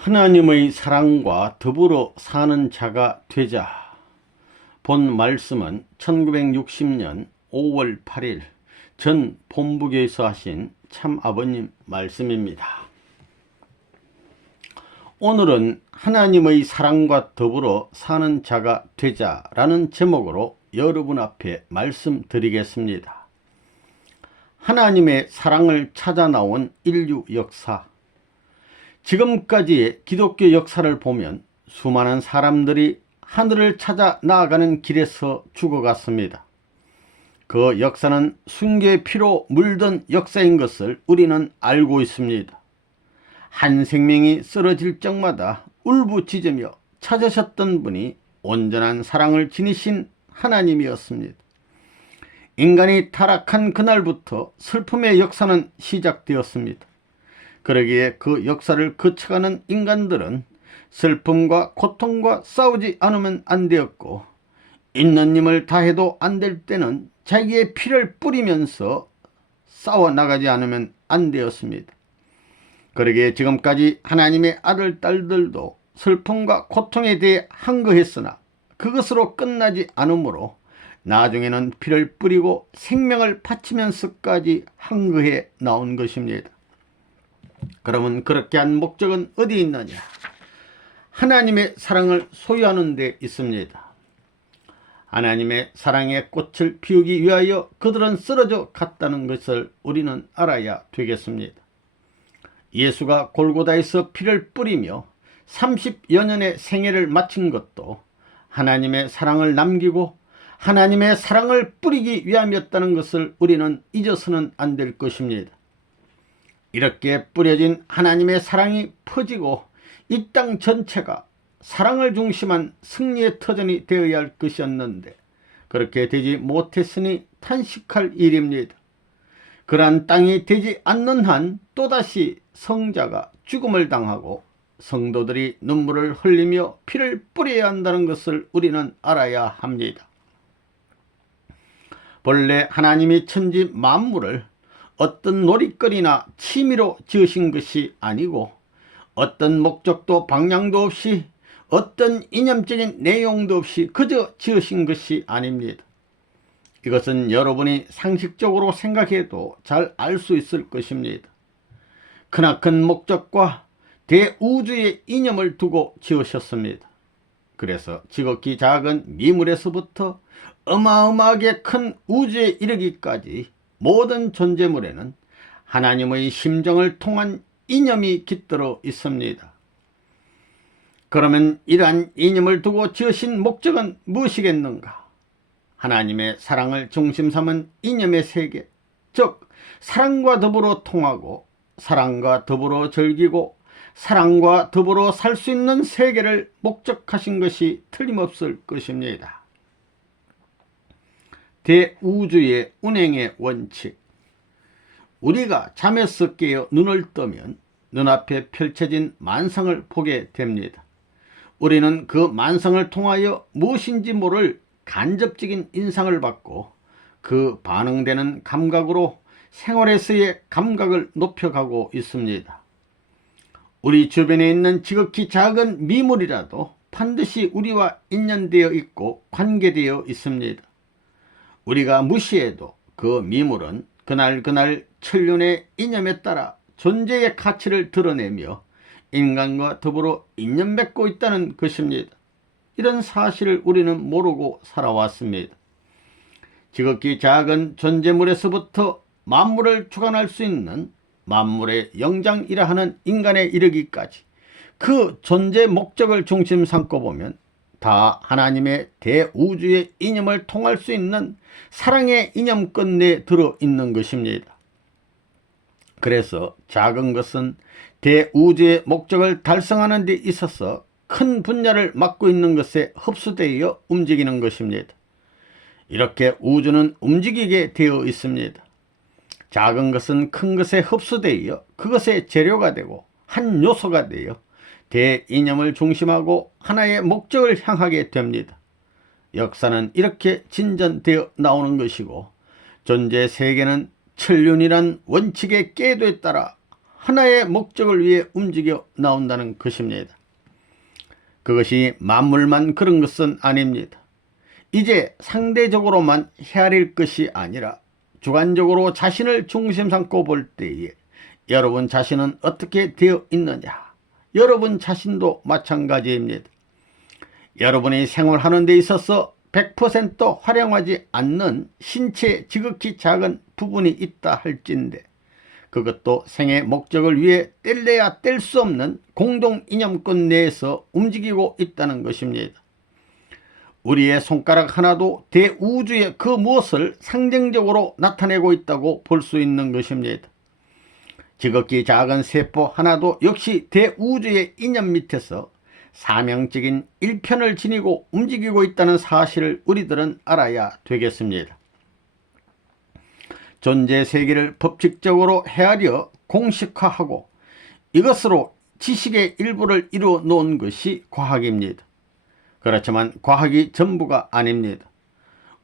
하나님의 사랑과 더불어 사는 자가 되자. 본 말씀은 1960년 5월 8일 전 본부교에서 하신 참아버님 말씀입니다. 오늘은 하나님의 사랑과 더불어 사는 자가 되자 라는 제목으로 여러분 앞에 말씀드리겠습니다. 하나님의 사랑을 찾아 나온 인류 역사, 지금까지의 기독교 역사를 보면 수많은 사람들이 하늘을 찾아 나아가는 길에서 죽어갔습니다. 그 역사는 순교의 피로 물든 역사인 것을 우리는 알고 있습니다. 한 생명이 쓰러질 적마다 울부짖으며 찾으셨던 분이 온전한 사랑을 지니신 하나님이었습니다. 인간이 타락한 그날부터 슬픔의 역사는 시작되었습니다. 그러기에 그 역사를 거쳐가는 인간들은 슬픔과 고통과 싸우지 않으면 안 되었고, 있는 힘을 다해도 안 될 때는 자기의 피를 뿌리면서 싸워 나가지 않으면 안 되었습니다. 그러기에 지금까지 하나님의 아들, 딸들도 슬픔과 고통에 대해 항거했으나 그것으로 끝나지 않으므로 나중에는 피를 뿌리고 생명을 바치면서까지 항거해 나온 것입니다. 그러면 그렇게 한 목적은 어디 있느냐? 하나님의 사랑을 소유하는 데 있습니다. 하나님의 사랑의 꽃을 피우기 위하여 그들은 쓰러져 갔다는 것을 우리는 알아야 되겠습니다. 예수가 골고다에서 피를 뿌리며 30여 년의 생애를 마친 것도 하나님의 사랑을 남기고 하나님의 사랑을 뿌리기 위함이었다는 것을 우리는 잊어서는 안 될 것입니다. 이렇게 뿌려진 하나님의 사랑이 퍼지고 이 땅 전체가 사랑을 중심한 승리의 터전이 되어야 할 것이었는데 그렇게 되지 못했으니 탄식할 일입니다. 그러한 땅이 되지 않는 한 또다시 성자가 죽음을 당하고 성도들이 눈물을 흘리며 피를 뿌려야 한다는 것을 우리는 알아야 합니다. 본래 하나님이 천지 만물을 어떤 놀이거리나 취미로 지으신 것이 아니고 어떤 목적도 방향도 없이 어떤 이념적인 내용도 없이 그저 지으신 것이 아닙니다. 이것은 여러분이 상식적으로 생각해도 잘 알 수 있을 것입니다. 크나큰 목적과 대우주의 이념을 두고 지으셨습니다. 그래서 지극히 작은 미물에서부터 어마어마하게 큰 우주에 이르기까지 모든 존재물에는 하나님의 심정을 통한 이념이 깃들어 있습니다. 그러면 이러한 이념을 두고 지으신 목적은 무엇이겠는가? 하나님의 사랑을 중심 삼은 이념의 세계, 즉 사랑과 더불어 통하고 사랑과 더불어 즐기고 사랑과 더불어 살 수 있는 세계를 목적하신 것이 틀림없을 것입니다. 대우주의 운행의 원칙, 우리가 잠에서 깨어 눈을 뜨면 눈앞에 펼쳐진 만상을 보게 됩니다. 우리는 그 만상을 통하여 무엇인지 모를 간접적인 인상을 받고 그 반응되는 감각으로 생활에서의 감각을 높여가고 있습니다. 우리 주변에 있는 지극히 작은 미물이라도 반드시 우리와 인연되어 있고 관계되어 있습니다. 우리가 무시해도 그 미물은 그날 천륜의 이념에 따라 존재의 가치를 드러내며 인간과 더불어 인연 맺고 있다는 것입니다. 이런 사실을 우리는 모르고 살아왔습니다. 지극히 작은 존재물에서부터 만물을 주관할 수 있는 만물의 영장이라 하는 인간에 이르기까지 그 존재 목적을 중심 삼고 보면 다 하나님의 대우주의 이념을 통할 수 있는 사랑의 이념권 내에 들어있는 것입니다. 그래서 작은 것은 대우주의 목적을 달성하는 데 있어서 큰 분야를 맡고 있는 것에 흡수되어 움직이는 것입니다. 이렇게 우주는 움직이게 되어 있습니다. 작은 것은 큰 것에 흡수되어 그것의 재료가 되고 한 요소가 되어 대이념을 중심하고 하나의 목적을 향하게 됩니다. 역사는 이렇게 진전되어 나오는 것이고 존재 세계는 천륜이란 원칙의 궤도에 따라 하나의 목적을 위해 움직여 나온다는 것입니다. 그것이 만물만 그런 것은 아닙니다. 이제 상대적으로만 헤아릴 것이 아니라 주관적으로 자신을 중심 삼고 볼 때에 여러분 자신은 어떻게 되어 있느냐, 여러분 자신도 마찬가지입니다. 여러분이 생활하는 데 있어서 100% 활용하지 않는 신체의 지극히 작은 부분이 있다 할진대 그것도 생의 목적을 위해 뗄래야 뗄 수 없는 공동 이념권 내에서 움직이고 있다는 것입니다. 우리의 손가락 하나도 대우주의 그 무엇을 상징적으로 나타내고 있다고 볼 수 있는 것입니다. 지극히 작은 세포 하나도 역시 대우주의 이념 밑에서 사명적인 일편을 지니고 움직이고 있다는 사실을 우리들은 알아야 되겠습니다. 존재 세계를 법칙적으로 헤아려 공식화하고 이것으로 지식의 일부를 이루어 놓은 것이 과학입니다. 그렇지만 과학이 전부가 아닙니다.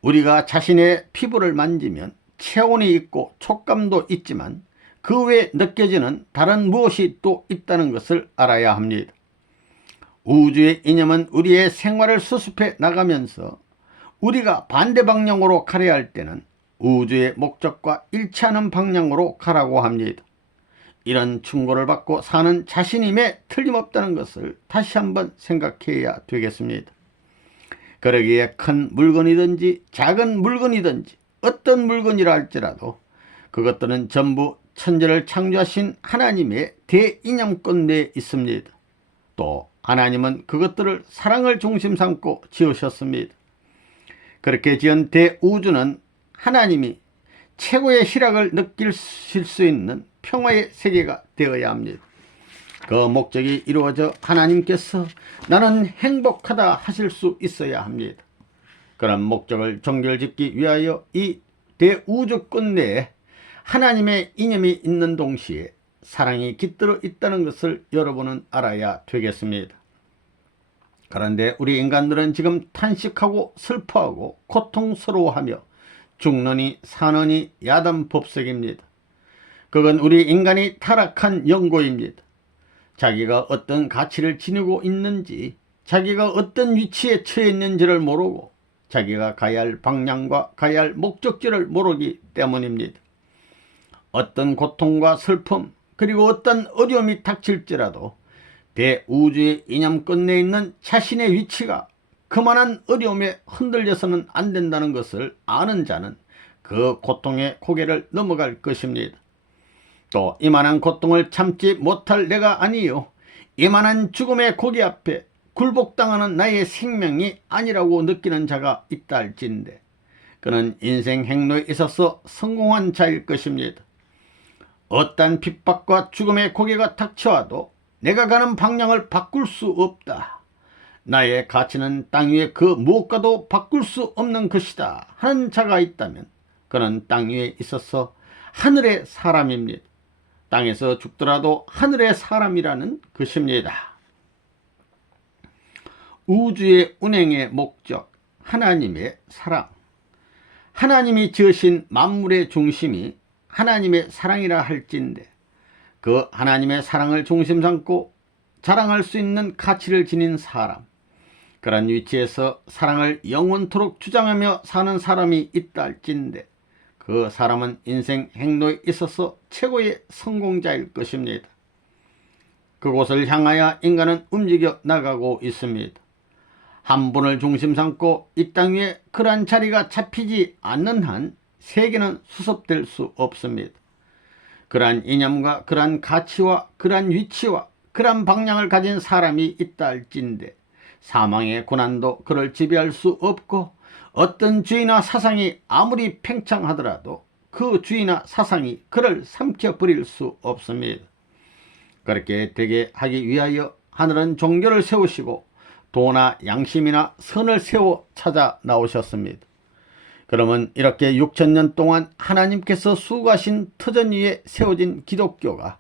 우리가 자신의 피부를 만지면 체온이 있고 촉감도 있지만 그 외에 느껴지는 다른 무엇이 또 있다는 것을 알아야 합니다. 우주의 이념은 우리의 생활을 수습해 나가면서 우리가 반대 방향으로 가려야 할 때는 우주의 목적과 일치하는 방향으로 가라고 합니다. 이런 충고를 받고 사는 자신임에 틀림없다는 것을 다시 한번 생각해야 되겠습니다. 그러기에 큰 물건이든지 작은 물건이든지 어떤 물건이라 할지라도 그것들은 전부 천지를 창조하신 하나님의 대이념권 내에 있습니다. 또 하나님은 그것들을 사랑을 중심 삼고 지으셨습니다. 그렇게 지은 대우주는 하나님이 최고의 희락을 느끼실 수 있는 평화의 세계가 되어야 합니다. 그 목적이 이루어져 하나님께서 나는 행복하다 하실 수 있어야 합니다. 그런 목적을 정결짓기 위하여 이 대우주권 내에 하나님의 이념이 있는 동시에 사랑이 깃들어 있다는 것을 여러분은 알아야 되겠습니다. 그런데 우리 인간들은 지금 탄식하고 슬퍼하고 고통스러워하며 죽느니 사느니 야단법석입니다. 그건 우리 인간이 타락한 연고입니다. 자기가 어떤 가치를 지니고 있는지, 자기가 어떤 위치에 처해 있는지를 모르고 자기가 가야 할 방향과 가야 할 목적지를 모르기 때문입니다. 어떤 고통과 슬픔 그리고 어떤 어려움이 닥칠지라도 대우주의 이념권 내에 있는 자신의 위치가 그만한 어려움에 흔들려서는 안 된다는 것을 아는 자는 그 고통의 고개를 넘어갈 것입니다. 또 이만한 고통을 참지 못할 내가 아니요 이만한 죽음의 고개 앞에 굴복당하는 나의 생명이 아니라고 느끼는 자가 있다 할진대 그는 인생 행로에 있어서 성공한 자일 것입니다. 어떠한 핍박과 죽음의 고개가 닥쳐와도 내가 가는 방향을 바꿀 수 없다. 나의 가치는 땅 위에 그 무엇과도 바꿀 수 없는 것이다 하는 자가 있다면 그는 땅 위에 있어서 하늘의 사람입니다. 땅에서 죽더라도 하늘의 사람이라는 것입니다. 우주의 운행의 목적, 하나님의 사랑. 하나님이 지으신 만물의 중심이 하나님의 사랑이라 할진대 그 하나님의 사랑을 중심 삼고 자랑할 수 있는 가치를 지닌 사람, 그런 위치에서 사랑을 영원토록 주장하며 사는 사람이 있다 할진대 그 사람은 인생 행로에 있어서 최고의 성공자일 것입니다. 그곳을 향하여 인간은 움직여 나가고 있습니다. 한 분을 중심 삼고 이 땅 위에 그러한 자리가 잡히지 않는 한 세계는 수습될 수 없습니다. 그러한 이념과 그러한 가치와 그러한 위치와 그러한 방향을 가진 사람이 있다 할진대 사망의 고난도 그를 지배할 수 없고 어떤 주의나 사상이 아무리 팽창하더라도 그 주의나 사상이 그를 삼켜버릴 수 없습니다. 그렇게 되게 하기 위하여 하늘은 종교를 세우시고 도나 양심이나 선을 세워 찾아 나오셨습니다. 그러면 이렇게 6,000년 동안 하나님께서 수고하신 터전 위에 세워진 기독교가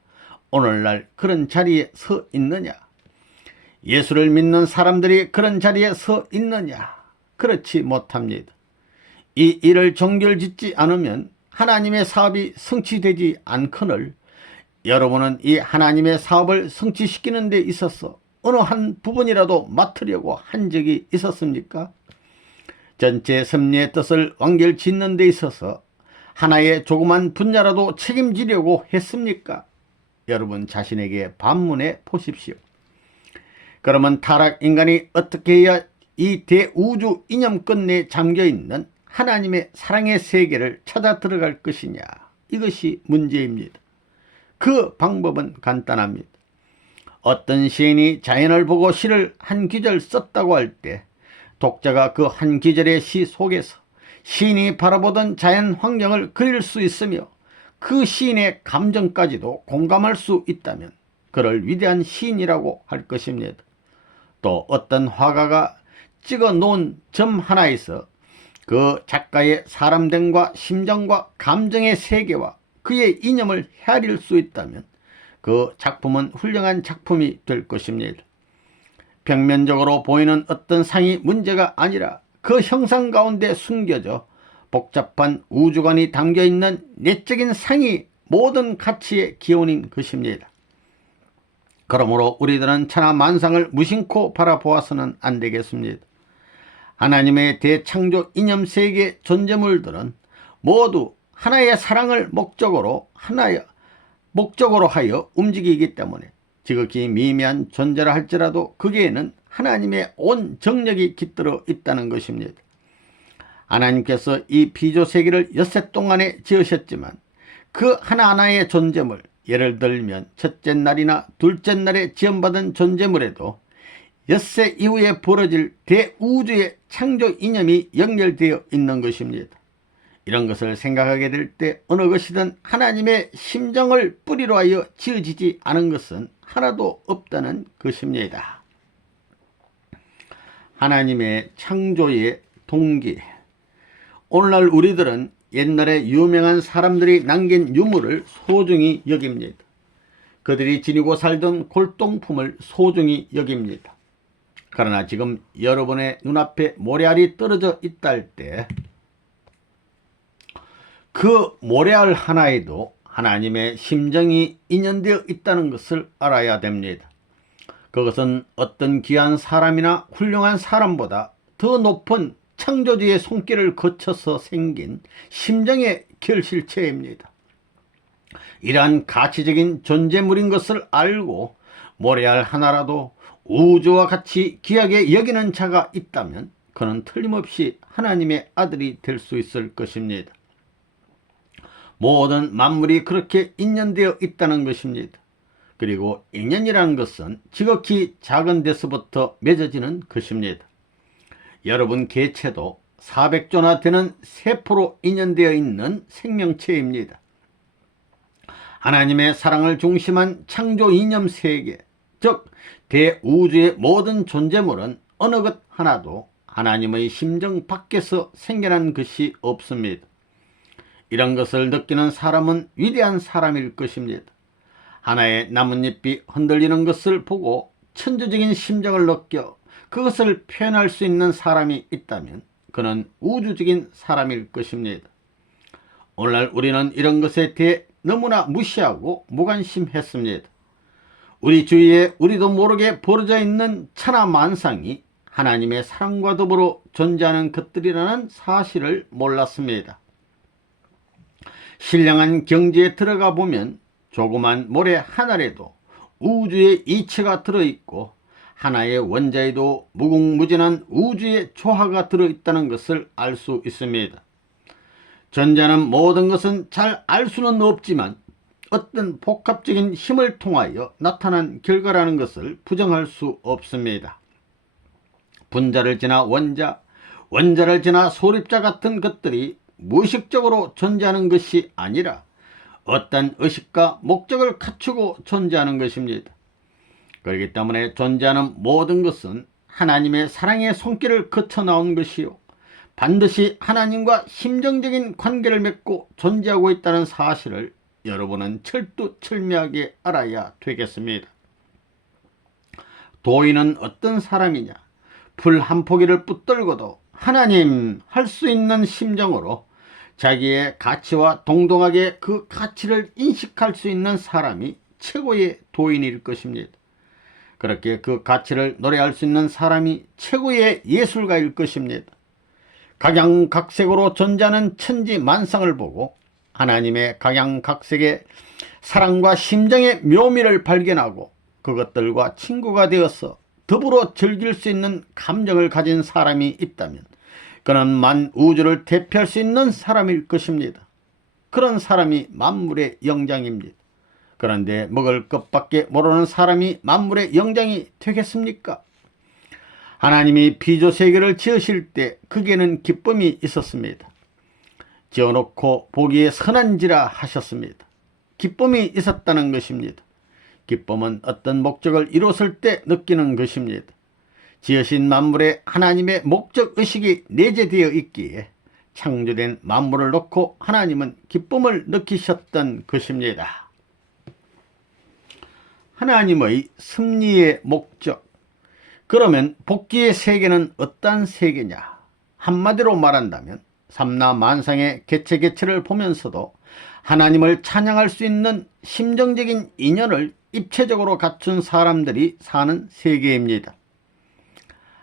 오늘날 그런 자리에 서 있느냐? 예수를 믿는 사람들이 그런 자리에 서 있느냐? 그렇지 못합니다. 이 일을 정결짓지 않으면 하나님의 사업이 성취되지 않거늘 여러분은 이 하나님의 사업을 성취시키는 데 있어서 어느 한 부분이라도 맡으려고 한 적이 있었습니까? 전체 섭리의 뜻을 완결짓는 데 있어서 하나의 조그만 분야라도 책임지려고 했습니까? 여러분 자신에게 반문해 보십시오. 그러면 타락 인간이 어떻게 해야 이 대우주 이념 끝내에 잠겨있는 하나님의 사랑의 세계를 찾아 들어갈 것이냐? 이것이 문제입니다. 그 방법은 간단합니다. 어떤 시인이 자연을 보고 시를 한 구절 썼다고 할 때 독자가 그 한 구절의 시 속에서 시인이 바라보던 자연 환경을 그릴 수 있으며 그 시인의 감정까지도 공감할 수 있다면 그를 위대한 시인이라고 할 것입니다. 또 어떤 화가가 찍어 놓은 점 하나에서 그 작가의 사람됨과 심정과 감정의 세계와 그의 이념을 헤아릴 수 있다면 그 작품은 훌륭한 작품이 될 것입니다. 평면적으로 보이는 어떤 상이 문제가 아니라 그 형상 가운데 숨겨져 복잡한 우주관이 담겨있는 내적인 상이 모든 가치의 기원인 것입니다. 그러므로 우리들은 천하만상을 무심코 바라보아서는 안 되겠습니다. 하나님의 대창조 이념세계 존재물들은 모두 하나의 사랑을 목적으로 하여 움직이기 때문에 지극히 미미한 존재라 할지라도 거기에는 하나님의 온 정력이 깃들어 있다는 것입니다. 하나님께서 이 피조세계를 엿새 동안에 지으셨지만 그 하나하나의 존재물, 예를 들면 첫째 날이나 둘째 날에 지음받은 존재물에도 엿새 이후에 벌어질 대우주의 창조 이념이 연결되어 있는 것입니다. 이런 것을 생각하게 될 때 어느 것이든 하나님의 심정을 뿌리로 하여 지어지지 않은 것은 하나도 없다는 것입니다. 하나님의 창조의 동기. 오늘날 우리들은 옛날에 유명한 사람들이 남긴 유물을 소중히 여깁니다. 그들이 지니고 살던 골동품을 소중히 여깁니다. 그러나 지금 여러분의 눈앞에 모래알이 떨어져 있다 할 때 그 모래알 하나에도 하나님의 심정이 인연되어 있다는 것을 알아야 됩니다. 그것은 어떤 귀한 사람이나 훌륭한 사람보다 더 높은 창조주의 손길을 거쳐서 생긴 심정의 결실체입니다. 이러한 가치적인 존재물인 것을 알고 모래알 하나라도 우주와 같이 귀하게 여기는 자가 있다면 그는 틀림없이 하나님의 아들이 될 수 있을 것입니다. 모든 만물이 그렇게 인연되어 있다는 것입니다. 그리고 인연이라는 것은 지극히 작은 데서부터 맺어지는 것입니다. 여러분 개체도 400조나 되는 세포로 인연되어 있는 생명체입니다. 하나님의 사랑을 중심한 창조 이념 세계, 즉 대우주의 모든 존재물은 어느 것 하나도 하나님의 심정 밖에서 생겨난 것이 없습니다. 이런 것을 느끼는 사람은 위대한 사람일 것입니다. 하나의 나뭇잎이 흔들리는 것을 보고 천주적인 심정을 느껴 그것을 표현할 수 있는 사람이 있다면 그는 우주적인 사람일 것입니다. 오늘날 우리는 이런 것에 대해 너무나 무시하고 무관심했습니다. 우리 주위에 우리도 모르게 벌어져 있는 천하만상이 하나님의 사랑과 더불어 존재하는 것들이라는 사실을 몰랐습니다. 신령한 경지에 들어가 보면 조그만 모래 하나에도 우주의 이체가 들어있고 하나의 원자에도 무궁무진한 우주의 조화가 들어있다는 것을 알 수 있습니다. 존재하는 모든 것은 잘 알 수는 없지만 어떤 복합적인 힘을 통하여 나타난 결과라는 것을 부정할 수 없습니다. 분자를 지나 원자, 원자를 지나 소립자 같은 것들이 무의식적으로 존재하는 것이 아니라 어떤 의식과 목적을 갖추고 존재하는 것입니다. 그렇기 때문에 존재하는 모든 것은 하나님의 사랑의 손길을 거쳐 나온 것이요 반드시 하나님과 심정적인 관계를 맺고 존재하고 있다는 사실을 여러분은 철두철미하게 알아야 되겠습니다. 도인은 어떤 사람이냐? 풀 한 포기를 붙들고도 하나님 할 수 있는 심정으로 자기의 가치와 동등하게 그 가치를 인식할 수 있는 사람이 최고의 도인일 것입니다. 그렇게 그 가치를 노래할 수 있는 사람이 최고의 예술가일 것입니다. 각양각색으로 존재하는 천지만상을 보고 하나님의 각양각색의 사랑과 심정의 묘미를 발견하고 그것들과 친구가 되어서 더불어 즐길 수 있는 감정을 가진 사람이 있다면 그는 만우주를 대표할 수 있는 사람일 것입니다. 그런 사람이 만물의 영장입니다. 그런데 먹을 것밖에 모르는 사람이 만물의 영장이 되겠습니까? 하나님이 피조세계를 지으실 때 극에는 기쁨이 있었습니다. 지어놓고 보기에 선한지라 하셨습니다. 기쁨이 있었다는 것입니다. 기쁨은 어떤 목적을 이뤘을 때 느끼는 것입니다. 지으신 만물에 하나님의 목적의식이 내재되어 있기에 창조된 만물을 놓고 하나님은 기쁨을 느끼셨던 것입니다. 하나님의 섭리의 목적. 그러면 복귀의 세계는 어떤 세계냐? 한마디로 말한다면 삼라만상의 개체개체를 보면서도 하나님을 찬양할 수 있는 심정적인 인연을 입체적으로 갖춘 사람들이 사는 세계입니다.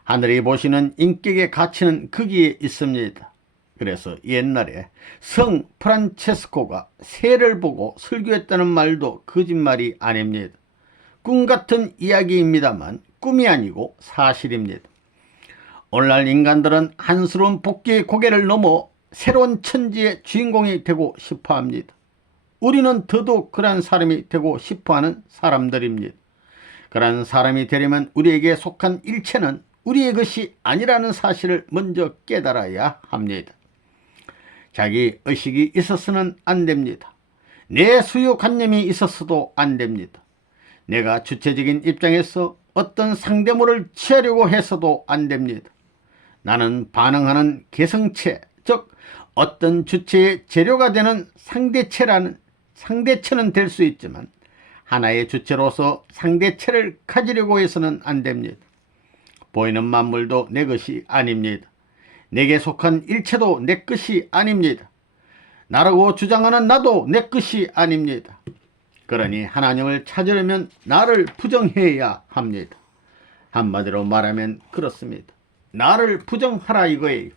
하늘이 보시는 인격의 가치는 거기에 있습니다. 그래서 옛날에 성 프란체스코가 새를 보고 설교했다는 말도 거짓말이 아닙니다. 꿈 같은 이야기입니다만 꿈이 아니고 사실입니다. 오늘날 인간들은 한스러운 복귀의 고개를 넘어 새로운 천지의 주인공이 되고 싶어합니다. 우리는 더더욱 그러한 사람이 되고 싶어하는 사람들입니다. 그러한 사람이 되려면 우리에게 속한 일체는 우리의 것이 아니라는 사실을 먼저 깨달아야 합니다. 자기 의식이 있어서는 안 됩니다. 내 수요관념이 있어서도 안 됩니다. 내가 주체적인 입장에서 어떤 상대모를 취하려고 해서도 안 됩니다. 나는 반응하는 개성체, 즉 어떤 주체의 재료가 되는 상대체는 될 수 있지만 하나의 주체로서 상대체를 가지려고 해서는 안 됩니다. 보이는 만물도 내 것이 아닙니다. 내게 속한 일체도 내 것이 아닙니다. 나라고 주장하는 나도 내 것이 아닙니다. 그러니 하나님을 찾으려면 나를 부정해야 합니다. 한마디로 말하면 그렇습니다. 나를 부정하라 이거예요.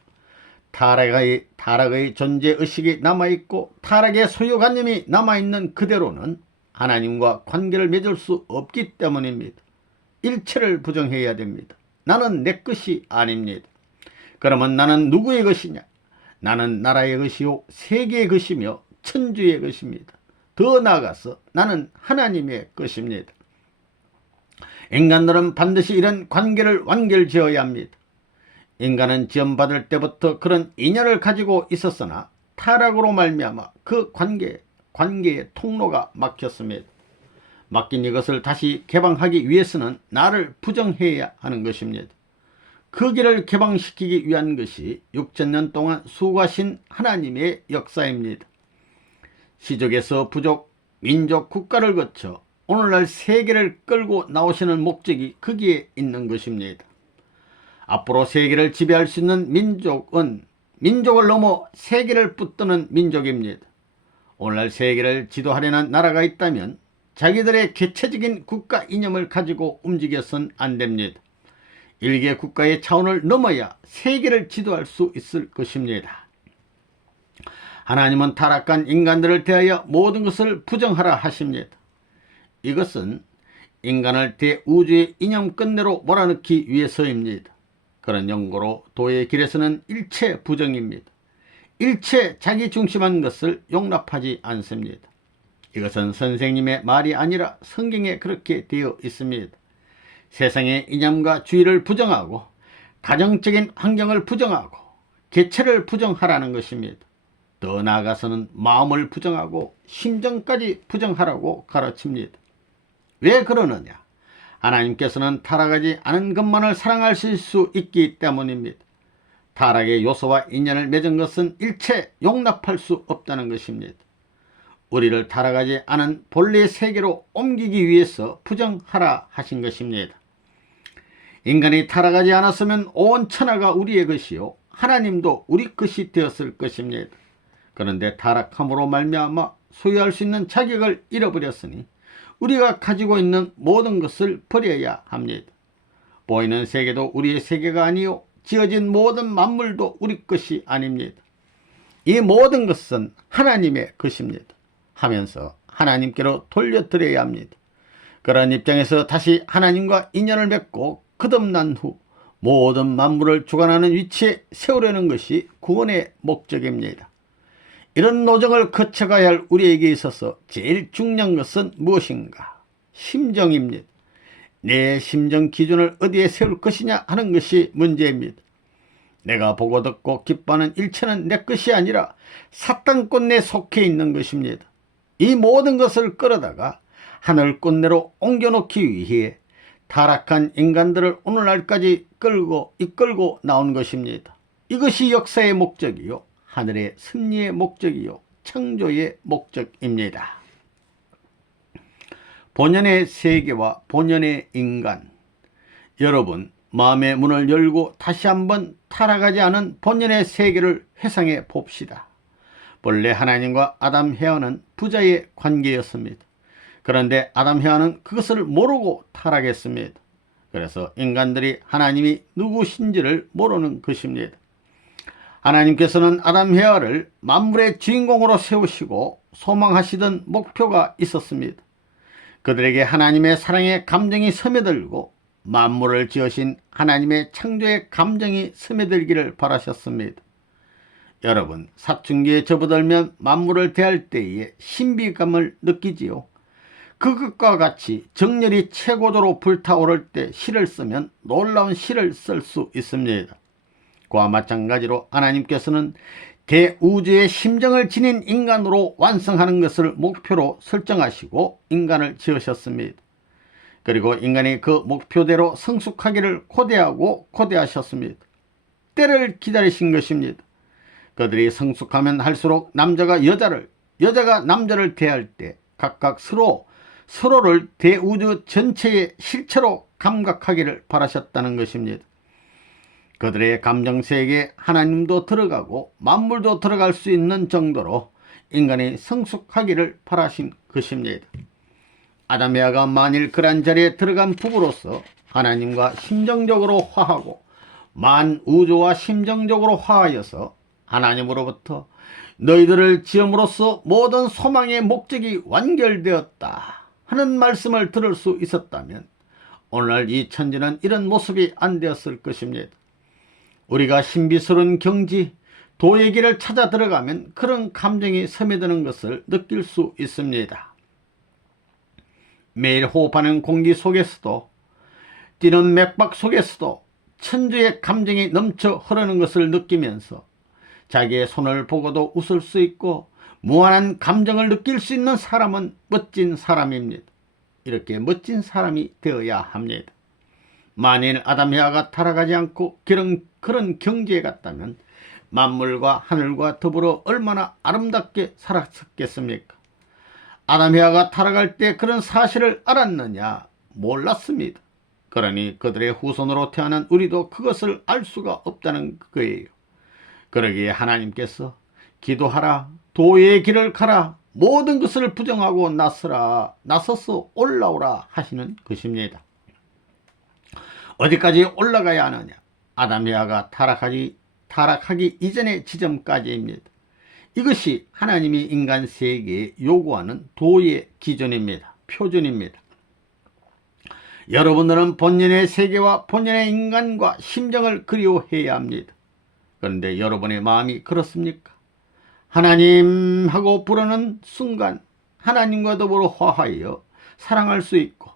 타락의 존재의식이 남아있고 타락의 소유관념이 남아있는 그대로는 하나님과 관계를 맺을 수 없기 때문입니다. 일체를 부정해야 됩니다. 나는 내 것이 아닙니다. 그러면 나는 누구의 것이냐? 나는 나라의 것이요 세계의 것이며 천주의 것입니다. 더 나아가서 나는 하나님의 것입니다. 인간들은 반드시 이런 관계를 완결지어야 합니다. 인간은 지원받을 때부터 그런 인연을 가지고 있었으나 타락으로 말미암아 그 관계의 통로가 막혔습니다. 막힌 이것을 다시 개방하기 위해서는 나를 부정해야 하는 것입니다. 그 길을 개방시키기 위한 것이 6000년 동안 수고하신 하나님의 역사입니다. 시족에서 부족, 민족, 국가를 거쳐 오늘날 세계를 끌고 나오시는 목적이 거기에 있는 것입니다. 앞으로 세계를 지배할 수 있는 민족은 민족을 넘어 세계를 붙드는 민족입니다. 오늘날 세계를 지도하려는 나라가 있다면 자기들의 개체적인 국가 이념을 가지고 움직여서는 안 됩니다. 일개 국가의 차원을 넘어야 세계를 지도할 수 있을 것입니다. 하나님은 타락한 인간들을 대하여 모든 것을 부정하라 하십니다. 이것은 인간을 대우주의 이념 끝내로 몰아넣기 위해서입니다. 그런 연고로 도의 길에서는 일체 부정입니다. 일체 자기중심한 것을 용납하지 않습니다. 이것은 선생님의 말이 아니라 성경에 그렇게 되어 있습니다. 세상의 이념과 주의를 부정하고 가정적인 환경을 부정하고 개체를 부정하라는 것입니다. 더 나아가서는 마음을 부정하고 심정까지 부정하라고 가르칩니다. 왜 그러느냐? 하나님께서는 타락하지 않은 것만을 사랑하실 수 있기 때문입니다. 타락의 요소와 인연을 맺은 것은 일체 용납할 수 없다는 것입니다. 우리를 타락하지 않은 본래의 세계로 옮기기 위해서 부정하라 하신 것입니다. 인간이 타락하지 않았으면 온 천하가 우리의 것이요 하나님도 우리 것이 되었을 것입니다. 그런데 타락함으로 말미암아 소유할 수 있는 자격을 잃어버렸으니 우리가 가지고 있는 모든 것을 버려야 합니다. 보이는 세계도 우리의 세계가 아니요 지어진 모든 만물도 우리 것이 아닙니다. 이 모든 것은 하나님의 것입니다. 하면서 하나님께로 돌려드려야 합니다. 그런 입장에서 다시 하나님과 인연을 맺고 거듭난 후 모든 만물을 주관하는 위치에 세우려는 것이 구원의 목적입니다. 이런 노정을 거쳐가야 할 우리에게 있어서 제일 중요한 것은 무엇인가? 심정입니다. 내 심정 기준을 어디에 세울 것이냐 하는 것이 문제입니다. 내가 보고 듣고 기뻐하는 일체는 내 것이 아니라 사탄권에 속해 있는 것입니다. 이 모든 것을 끌어다가 하늘권내로 옮겨놓기 위해 타락한 인간들을 오늘날까지 이끌고 나온 것입니다. 이것이 역사의 목적이요 하늘의 승리의 목적이요 창조의 목적입니다. 본연의 세계와 본연의 인간, 여러분 마음의 문을 열고 다시 한번 타락하지 않은 본연의 세계를 회상해 봅시다. 본래 하나님과 아담 헤아는 부자의 관계였습니다. 그런데 아담 헤아는 그것을 모르고 타락했습니다. 그래서 인간들이 하나님이 누구신지를 모르는 것입니다. 하나님께서는 아담 헤아를 만물의 주인공으로 세우시고 소망하시던 목표가 있었습니다. 그들에게 하나님의 사랑의 감정이 스며들고 만물을 지으신 하나님의 창조의 감정이 스며들기를 바라셨습니다. 여러분, 사춘기에 접어들면 만물을 대할 때에 신비감을 느끼지요. 그것과 같이 정열이 최고조로 불타오를 때 시를 쓰면 놀라운 시를 쓸 수 있습니다. 그와 마찬가지로 하나님께서는 대우주의 심정을 지닌 인간으로 완성하는 것을 목표로 설정하시고 인간을 지으셨습니다. 그리고 인간이 그 목표대로 성숙하기를 고대하셨습니다. 때를 기다리신 것입니다. 그들이 성숙하면 할수록 남자가 여자가 남자를 대할 때 각각 서로를 대우주 전체의 실체로 감각하기를 바라셨다는 것입니다. 그들의 감정세계에 하나님도 들어가고 만물도 들어갈 수 있는 정도로 인간이 성숙하기를 바라신 것입니다. 아담 헤아가 만일 그런 자리에 들어간 부부로서 하나님과 심정적으로 화하고 만우주와 심정적으로 화하여서 하나님으로부터 너희들을 지음으로써 모든 소망의 목적이 완결되었다 하는 말씀을 들을 수 있었다면 오늘날 이 천지는 이런 모습이 안 되었을 것입니다. 우리가 신비스러운 경지, 도의 길을 찾아 들어가면 그런 감정이 스며드는 것을 느낄 수 있습니다. 매일 호흡하는 공기 속에서도 뛰는 맥박 속에서도 천주의 감정이 넘쳐 흐르는 것을 느끼면서 자기의 손을 보고도 웃을 수 있고 무한한 감정을 느낄 수 있는 사람은 멋진 사람입니다. 이렇게 멋진 사람이 되어야 합니다. 만일 아담 헤아가 타락하지 않고 그런 경지에 갔다면 만물과 하늘과 더불어 얼마나 아름답게 살았겠습니까? 아담 헤아가 타락할 때 그런 사실을 알았느냐? 몰랐습니다. 그러니 그들의 후손으로 태어난 우리도 그것을 알 수가 없다는 거예요. 그러기에 하나님께서 기도하라, 도의 길을 가라, 모든 것을 부정하고 나서서 올라오라 하시는 것입니다. 어디까지 올라가야 하느냐? 아담 헤아가 타락하기 이전의 지점까지입니다. 이것이 하나님이 인간 세계에 요구하는 도의 기준입니다. 표준입니다. 여러분들은 본연의 세계와 본연의 인간과 심정을 그리워해야 합니다. 그런데 여러분의 마음이 그렇습니까? 하나님 하고 부르는 순간 하나님과 더불어 화하여 사랑할 수 있고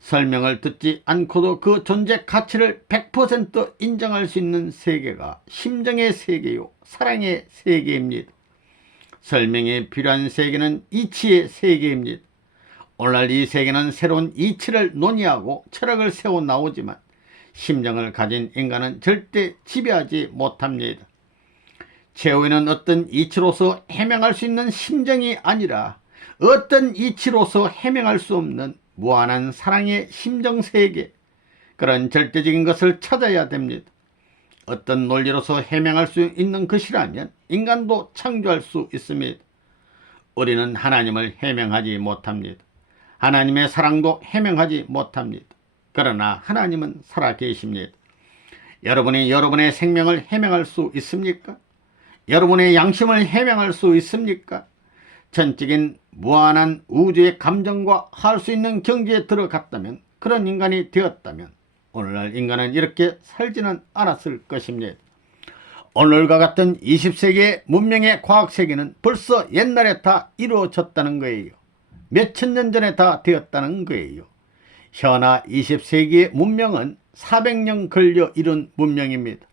설명을 듣지 않고도 그 존재 가치를 100% 인정할 수 있는 세계가 심정의 세계요 사랑의 세계입니다. 설명이 필요한 세계는 이치의 세계입니다. 오늘날 이 세계는 새로운 이치를 논의하고 철학을 세워 나오지만 심정을 가진 인간은 절대 지배하지 못합니다. 최후에는 어떤 이치로서 해명할 수 있는 심정이 아니라 어떤 이치로서 해명할 수 없는 무한한 사랑의 심정세계, 그런 절대적인 것을 찾아야 됩니다. 어떤 논리로서 해명할 수 있는 것이라면 인간도 창조할 수 있습니다. 우리는 하나님을 해명하지 못합니다. 하나님의 사랑도 해명하지 못합니다. 그러나 하나님은 살아계십니다. 여러분이 여러분의 생명을 해명할 수 있습니까? 여러분의 양심을 해명할 수 있습니까? 전적인 무한한 우주의 감정과 할 수 있는 경지에 들어갔다면, 그런 인간이 되었다면 오늘날 인간은 이렇게 살지는 않았을 것입니다. 오늘과 같은 20세기의 문명의 과학세계는 벌써 옛날에 다 이루어졌다는 거예요. 몇천 년 전에 다 되었다는 거예요. 현아 20세기의 문명은 400년 걸려 이룬 문명입니다.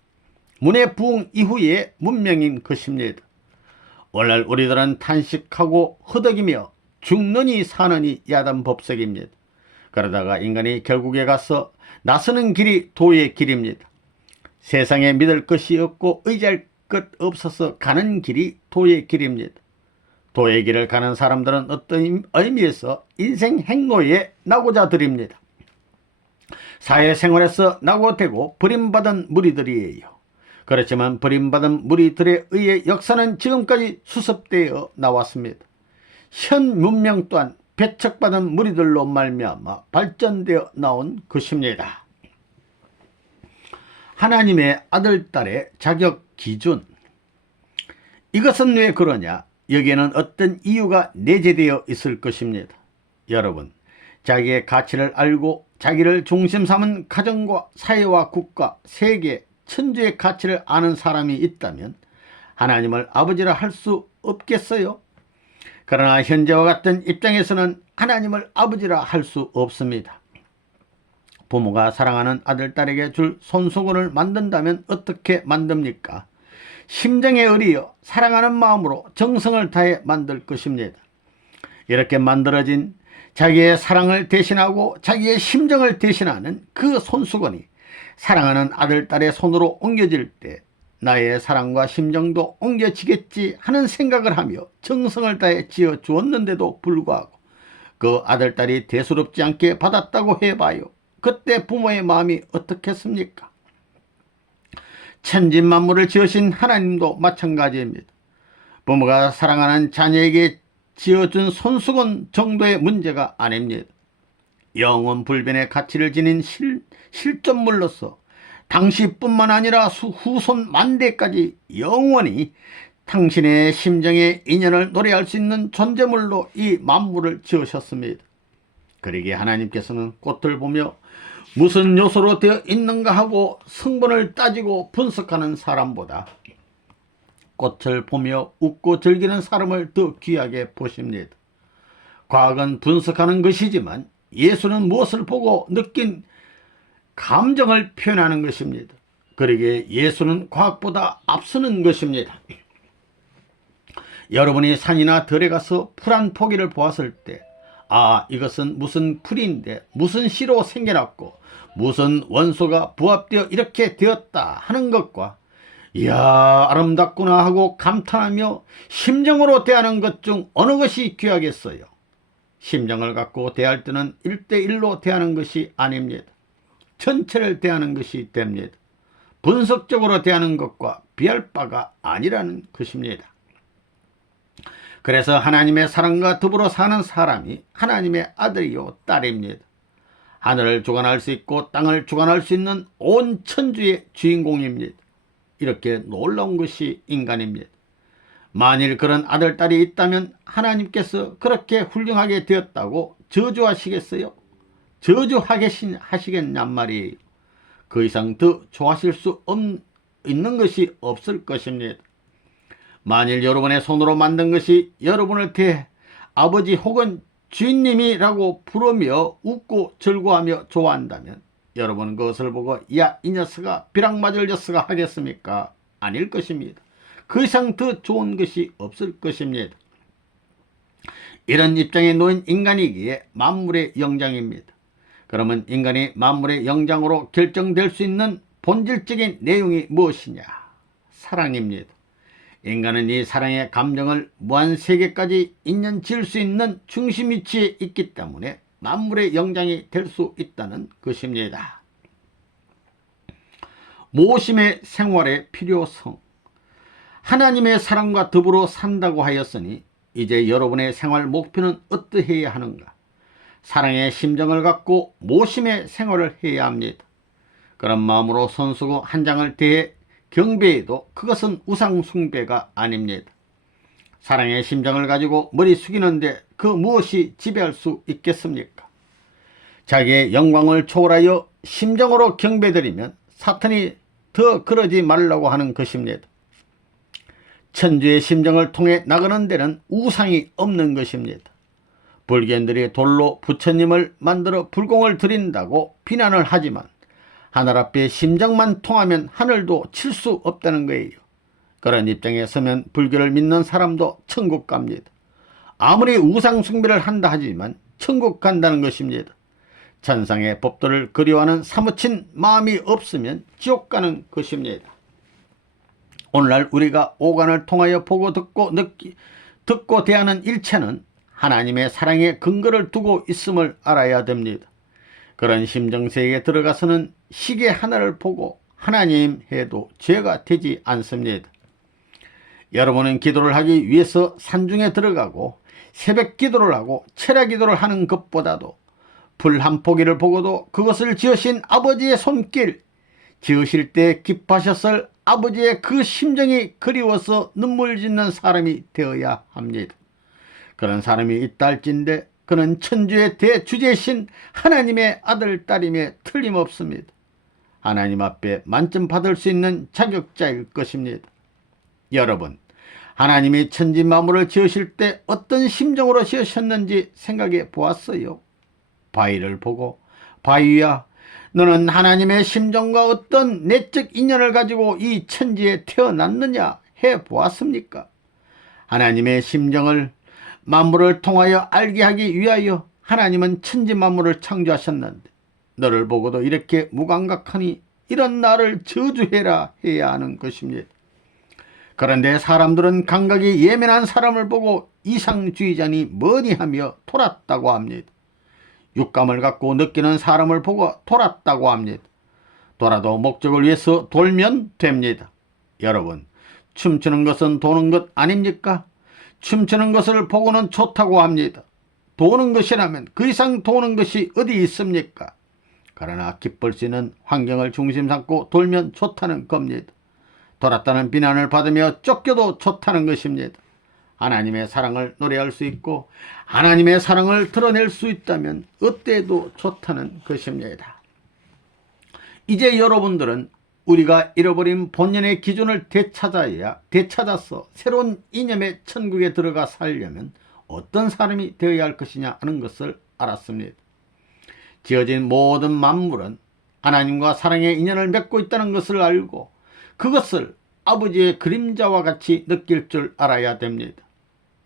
문의 부흥 이후의 문명인 것입니다. 오늘날 우리들은 탄식하고 허덕이며 죽느니 사느니 야단법석입니다. 그러다가 인간이 결국에 가서 나서는 길이 도의 길입니다. 세상에 믿을 것이 없고 의지할 것 없어서 가는 길이 도의 길입니다. 도의 길을 가는 사람들은 어떤 의미에서 인생 행로의 낙오자들입니다. 사회생활에서 낙오되고 버림받은 무리들이에요. 그렇지만 버림받은 무리들에 의해 역사는 지금까지 수습되어 나왔습니다. 현 문명 또한 배척받은 무리들로 말미암아 발전되어 나온 것입니다. 하나님의 아들, 딸의 자격 기준. 이것은 왜 그러냐? 여기에는 어떤 이유가 내재되어 있을 것입니다. 여러분, 자기의 가치를 알고 자기를 중심 삼은 가정과 사회와 국가, 세계, 천주의 가치를 아는 사람이 있다면 하나님을 아버지라 할 수 없겠어요? 그러나 현재와 같은 입장에서는 하나님을 아버지라 할 수 없습니다. 부모가 사랑하는 아들, 딸에게 줄 손수건을 만든다면 어떻게 만듭니까? 심정에 의리여 사랑하는 마음으로 정성을 다해 만들 것입니다. 이렇게 만들어진 자기의 사랑을 대신하고 자기의 심정을 대신하는 그 손수건이 사랑하는 아들, 딸의 손으로 옮겨질 때 나의 사랑과 심정도 옮겨지겠지 하는 생각을 하며 정성을 다해 지어 주었는데도 불구하고 그 아들, 딸이 대수롭지 않게 받았다고 해봐요. 그때 부모의 마음이 어떻겠습니까? 천진만물을 지으신 하나님도 마찬가지입니다. 부모가 사랑하는 자녀에게 지어준 손수건 정도의 문제가 아닙니다. 영원 불변의 가치를 지닌 실존물로서 당시뿐만 아니라 후손 만대까지 영원히 당신의 심정의 인연을 노래할 수 있는 존재물로 이 만물을 지으셨습니다. 그러기에 하나님께서는 꽃을 보며 무슨 요소로 되어 있는가 하고 성분을 따지고 분석하는 사람보다 꽃을 보며 웃고 즐기는 사람을 더 귀하게 보십니다. 과학은 분석하는 것이지만 예수는 무엇을 보고 느낀 감정을 표현하는 것입니다. 그러기에 예수는 과학보다 앞서는 것입니다. 여러분이 산이나 들에 가서 풀 한 포기를 보았을 때, 아, 이것은 무슨 풀인데 무슨 씨로 생겨났고 무슨 원소가 부합되어 이렇게 되었다 하는 것과 이야 아름답구나 하고 감탄하며 심정으로 대하는 것 중 어느 것이 귀하겠어요? 심정을 갖고 대할 때는 1대1로 대하는 것이 아닙니다. 전체를 대하는 것이 됩니다. 분석적으로 대하는 것과 비할 바가 아니라는 것입니다. 그래서 하나님의 사랑과 더불어 사는 사람이 하나님의 아들이요 딸입니다. 하늘을 주관할 수 있고 땅을 주관할 수 있는 온 천주의 주인공입니다. 이렇게 놀라운 것이 인간입니다. 만일 그런 아들, 딸이 있다면 하나님께서 그렇게 훌륭하게 되었다고 저주하시겠어요? 저주하시겠냔 말이에요. 그 이상 더 좋아하실 수 있는 것이 없을 것입니다. 만일 여러분의 손으로 만든 것이 여러분을 아버지 혹은 주인님이라고 부르며 웃고 즐거워하며 좋아한다면 여러분은 그것을 보고 야, 이 녀석아 벼락 맞을 녀석아 하겠습니까? 아닐 것입니다. 그 이상 더 좋은 것이 없을 것입니다. 이런 입장에 놓인 인간이기에 만물의 영장입니다. 그러면 인간이 만물의 영장으로 결정될 수 있는 본질적인 내용이 무엇이냐? 사랑입니다. 인간은 이 사랑의 감정을 무한세계까지 인연 지을 수 있는 중심 위치에 있기 때문에 만물의 영장이 될 수 있다는 것입니다. 모심의 생활의 필요성. 하나님의 사랑과 더불어 산다고 하였으니 이제 여러분의 생활 목표는 어떠해야 하는가? 사랑의 심정을 갖고 모심의 생활을 해야 합니다. 그런 마음으로 손수고 한 장을 대해 경배해도 그것은 우상 숭배가 아닙니다. 사랑의 심정을 가지고 머리 숙이는데 그 무엇이 지배할 수 있겠습니까? 자기의 영광을 초월하여 심정으로 경배드리면 사탄이 더 그러지 말라고 하는 것입니다. 천주의 심정을 통해 나가는 데는 우상이 없는 것입니다. 불교인들이 돌로 부처님을 만들어 불공을 드린다고 비난을 하지만 하늘 앞에 심정만 통하면 하늘도 칠 수 없다는 거예요. 그런 입장에 서면 불교를 믿는 사람도 천국 갑니다. 아무리 우상 숭배를 한다 하지만 천국 간다는 것입니다. 천상의 법도를 그리워하는 사무친 마음이 없으면 지옥 가는 것입니다. 오늘날 우리가 오간을 통하여 보고 듣고 대하는 일체는 하나님의 사랑의 근거를 두고 있음을 알아야 됩니다. 그런 심정세계에 들어가서는 시계 하나를 보고 하나님 해도 죄가 되지 않습니다. 여러분은 기도를 하기 위해서 산중에 들어가고 새벽 기도를 하고 철야 기도를 하는 것보다도 불 한 포기를 보고도 그것을 지으신 아버지의 손길, 지으실 때 기뻐하셨을 아버지의 그 심정이 그리워서 눈물 짓는 사람이 되어야 합니다. 그런 사람이 있다 할진대 그는 천주의 대주제신 하나님의 아들, 딸임에 틀림없습니다. 하나님 앞에 만점 받을 수 있는 자격자일 것입니다. 여러분, 하나님이 천지 만물을 지으실 때 어떤 심정으로 지으셨는지 생각해 보았어요? 바위를 보고 바위야, 너는 하나님의 심정과 어떤 내적 인연을 가지고 이 천지에 태어났느냐 해 보았습니까? 하나님의 심정을 만물을 통하여 알게 하기 위하여 하나님은 천지 만물을 창조하셨는데 너를 보고도 이렇게 무감각하니 이런 나를 저주해라 해야 하는 것입니다. 그런데 사람들은 감각이 예민한 사람을 보고 이상주의자니 뭐니 하며 돌았다고 합니다. 육감을 갖고 느끼는 사람을 보고 돌았다고 합니다. 돌아도 목적을 위해서 돌면 됩니다. 여러분, 춤추는 것은 도는 것 아닙니까? 춤추는 것을 보고는 좋다고 합니다. 도는 것이라면 그 이상 도는 것이 어디 있습니까? 그러나 기쁠 수 있는 환경을 중심 삼고 돌면 좋다는 겁니다. 돌았다는 비난을 받으며 쫓겨도 좋다는 것입니다. 하나님의 사랑을 노래할 수 있고 하나님의 사랑을 드러낼 수 있다면 어때도 좋다는 것입니다. 이제 여러분들은 우리가 잃어버린 본연의 기준을 되찾아서 새로운 이념의 천국에 들어가 살려면 어떤 사람이 되어야 할 것이냐 하는 것을 알았습니다. 지어진 모든 만물은 하나님과 사랑의 인연을 맺고 있다는 것을 알고 그것을 아버지의 그림자와 같이 느낄 줄 알아야 됩니다.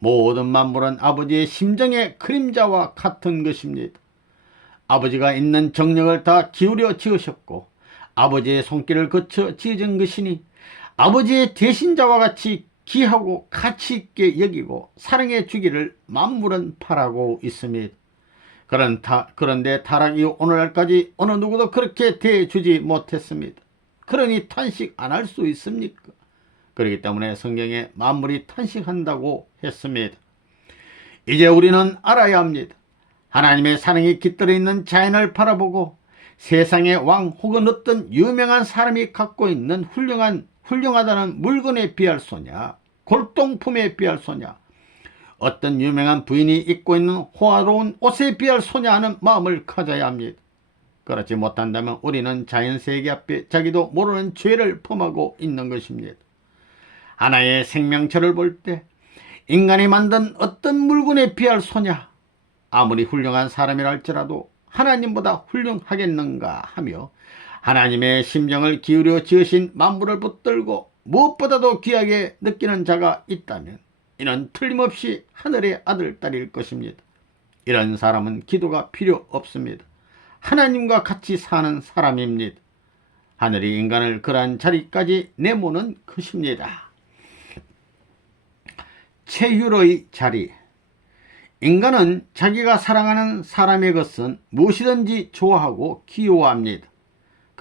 모든 만물은 아버지의 심정의 그림자와 같은 것입니다. 아버지가 있는 정력을 다 기울여 지으셨고 아버지의 손길을 거쳐 지어진 것이니 아버지의 대신자와 같이 귀하고 가치 있게 여기고 사랑해 주기를 만물은 바라고 있습니다. 그런데 타락이 오늘날까지 어느 누구도 그렇게 대해주지 못했습니다. 그러니 탄식 안 할 수 있습니까? 그렇기 때문에 성경에 만물이 탄식한다고 했습니다. 이제 우리는 알아야 합니다. 하나님의 사랑이 깃들어 있는 자연을 바라보고 세상의 왕 혹은 어떤 유명한 사람이 갖고 있는 훌륭하다는 물건에 비할 소냐, 골동품에 비할 소냐, 어떤 유명한 부인이 입고 있는 호화로운 옷에 비할 소냐 하는 마음을 가져야 합니다. 그렇지 못한다면 우리는 자연세계 앞에 자기도 모르는 죄를 범하고 있는 것입니다. 하나의 생명체를 볼 때 인간이 만든 어떤 물건에 비할 소냐, 아무리 훌륭한 사람이라 할지라도 하나님보다 훌륭하겠는가 하며 하나님의 심정을 기울여 지으신 만물을 붙들고 무엇보다도 귀하게 느끼는 자가 있다면 이는 틀림없이 하늘의 아들, 딸일 것입니다. 이런 사람은 기도가 필요 없습니다. 하나님과 같이 사는 사람입니다. 하늘이 인간을 그러한 자리까지 내모는 것입니다. 최유로의 자리. 인간은 자기가 사랑하는 사람의 것은 무엇이든지 좋아하고 귀여워합니다.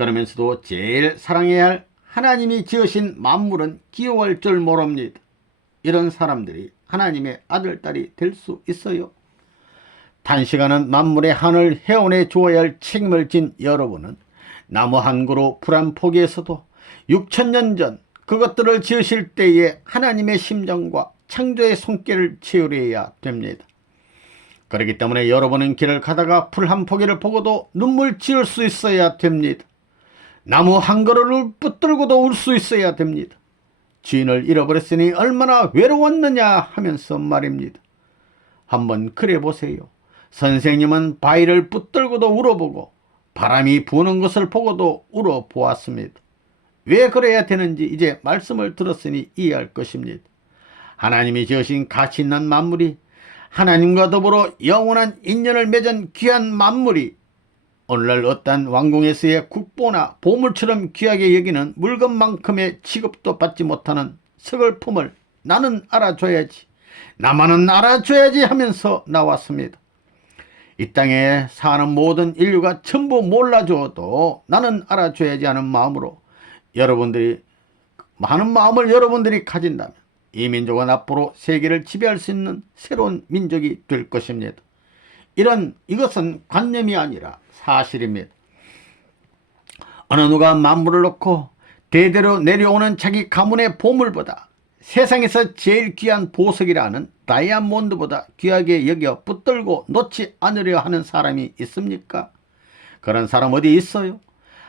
그러면서도 제일 사랑해야 할 하나님이 지으신 만물은 귀여워할 줄 모릅니다. 이런 사람들이 하나님의 아들, 딸이 될 수 있어요? 단시간은 만물의 한을 헤어내 주어야 할 책임을 진 여러분은 나무 한 그루 풀 한 포기에서도 6천년 전 그것들을 지으실 때에 하나님의 심정과 창조의 손길을 채우려야 됩니다. 그렇기 때문에 여러분은 길을 가다가 풀 한 포기를 보고도 눈물 지을 수 있어야 됩니다. 나무 한 그루를 붙들고도 울 수 있어야 됩니다. 주인을 잃어버렸으니 얼마나 외로웠느냐 하면서 말입니다. 한번 그래 보세요. 선생님은 바위를 붙들고도 울어보고 바람이 부는 것을 보고도 울어보았습니다. 왜 그래야 되는지 이제 말씀을 들었으니 이해할 것입니다. 하나님이 지으신 가치 있는 만물이, 하나님과 더불어 영원한 인연을 맺은 귀한 만물이 오늘날 어떠한 왕궁에서의 국보나 보물처럼 귀하게 여기는 물건만큼의 취급도 받지 못하는 서글픔을 나는 알아줘야지, 나만은 알아줘야지 하면서 나왔습니다. 이 땅에 사는 모든 인류가 전부 몰라줘도 나는 알아줘야지 하는 마음으로 여러분들이, 많은 마음을 여러분들이 가진다면 이 민족은 앞으로 세계를 지배할 수 있는 새로운 민족이 될 것입니다. 이것은 관념이 아니라 사실입니다. 어느 누가 만물을 놓고 대대로 내려오는 자기 가문의 보물보다 세상에서 제일 귀한 보석이라는 다이아몬드보다 귀하게 여겨 붙들고 놓지 않으려 하는 사람이 있습니까? 그런 사람 어디 있어요?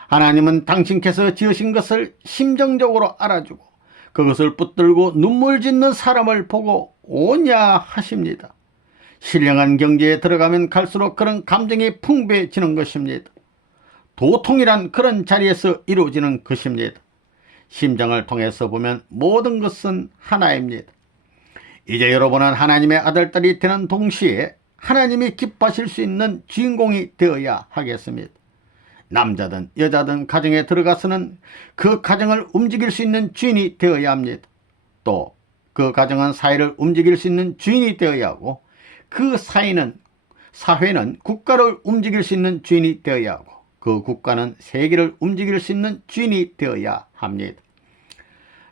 하나님은 당신께서 지으신 것을 심정적으로 알아주고 그것을 붙들고 눈물 짓는 사람을 보고 오냐 하십니다. 신령한 경제에 들어가면 갈수록 그런 감정이 풍부해지는 것입니다. 도통이란 그런 자리에서 이루어지는 것입니다. 심정을 통해서 보면 모든 것은 하나입니다. 이제 여러분은 하나님의 아들딸이 되는 동시에 하나님이 기뻐하실 수 있는 주인공이 되어야 하겠습니다. 남자든 여자든 가정에 들어가서는 그 가정을 움직일 수 있는 주인이 되어야 합니다. 또 그 가정은 사회를 움직일 수 있는 주인이 되어야 하고, 그 사회는 국가를 움직일 수 있는 주인이 되어야 하고, 그 국가는 세계를 움직일 수 있는 주인이 되어야 합니다.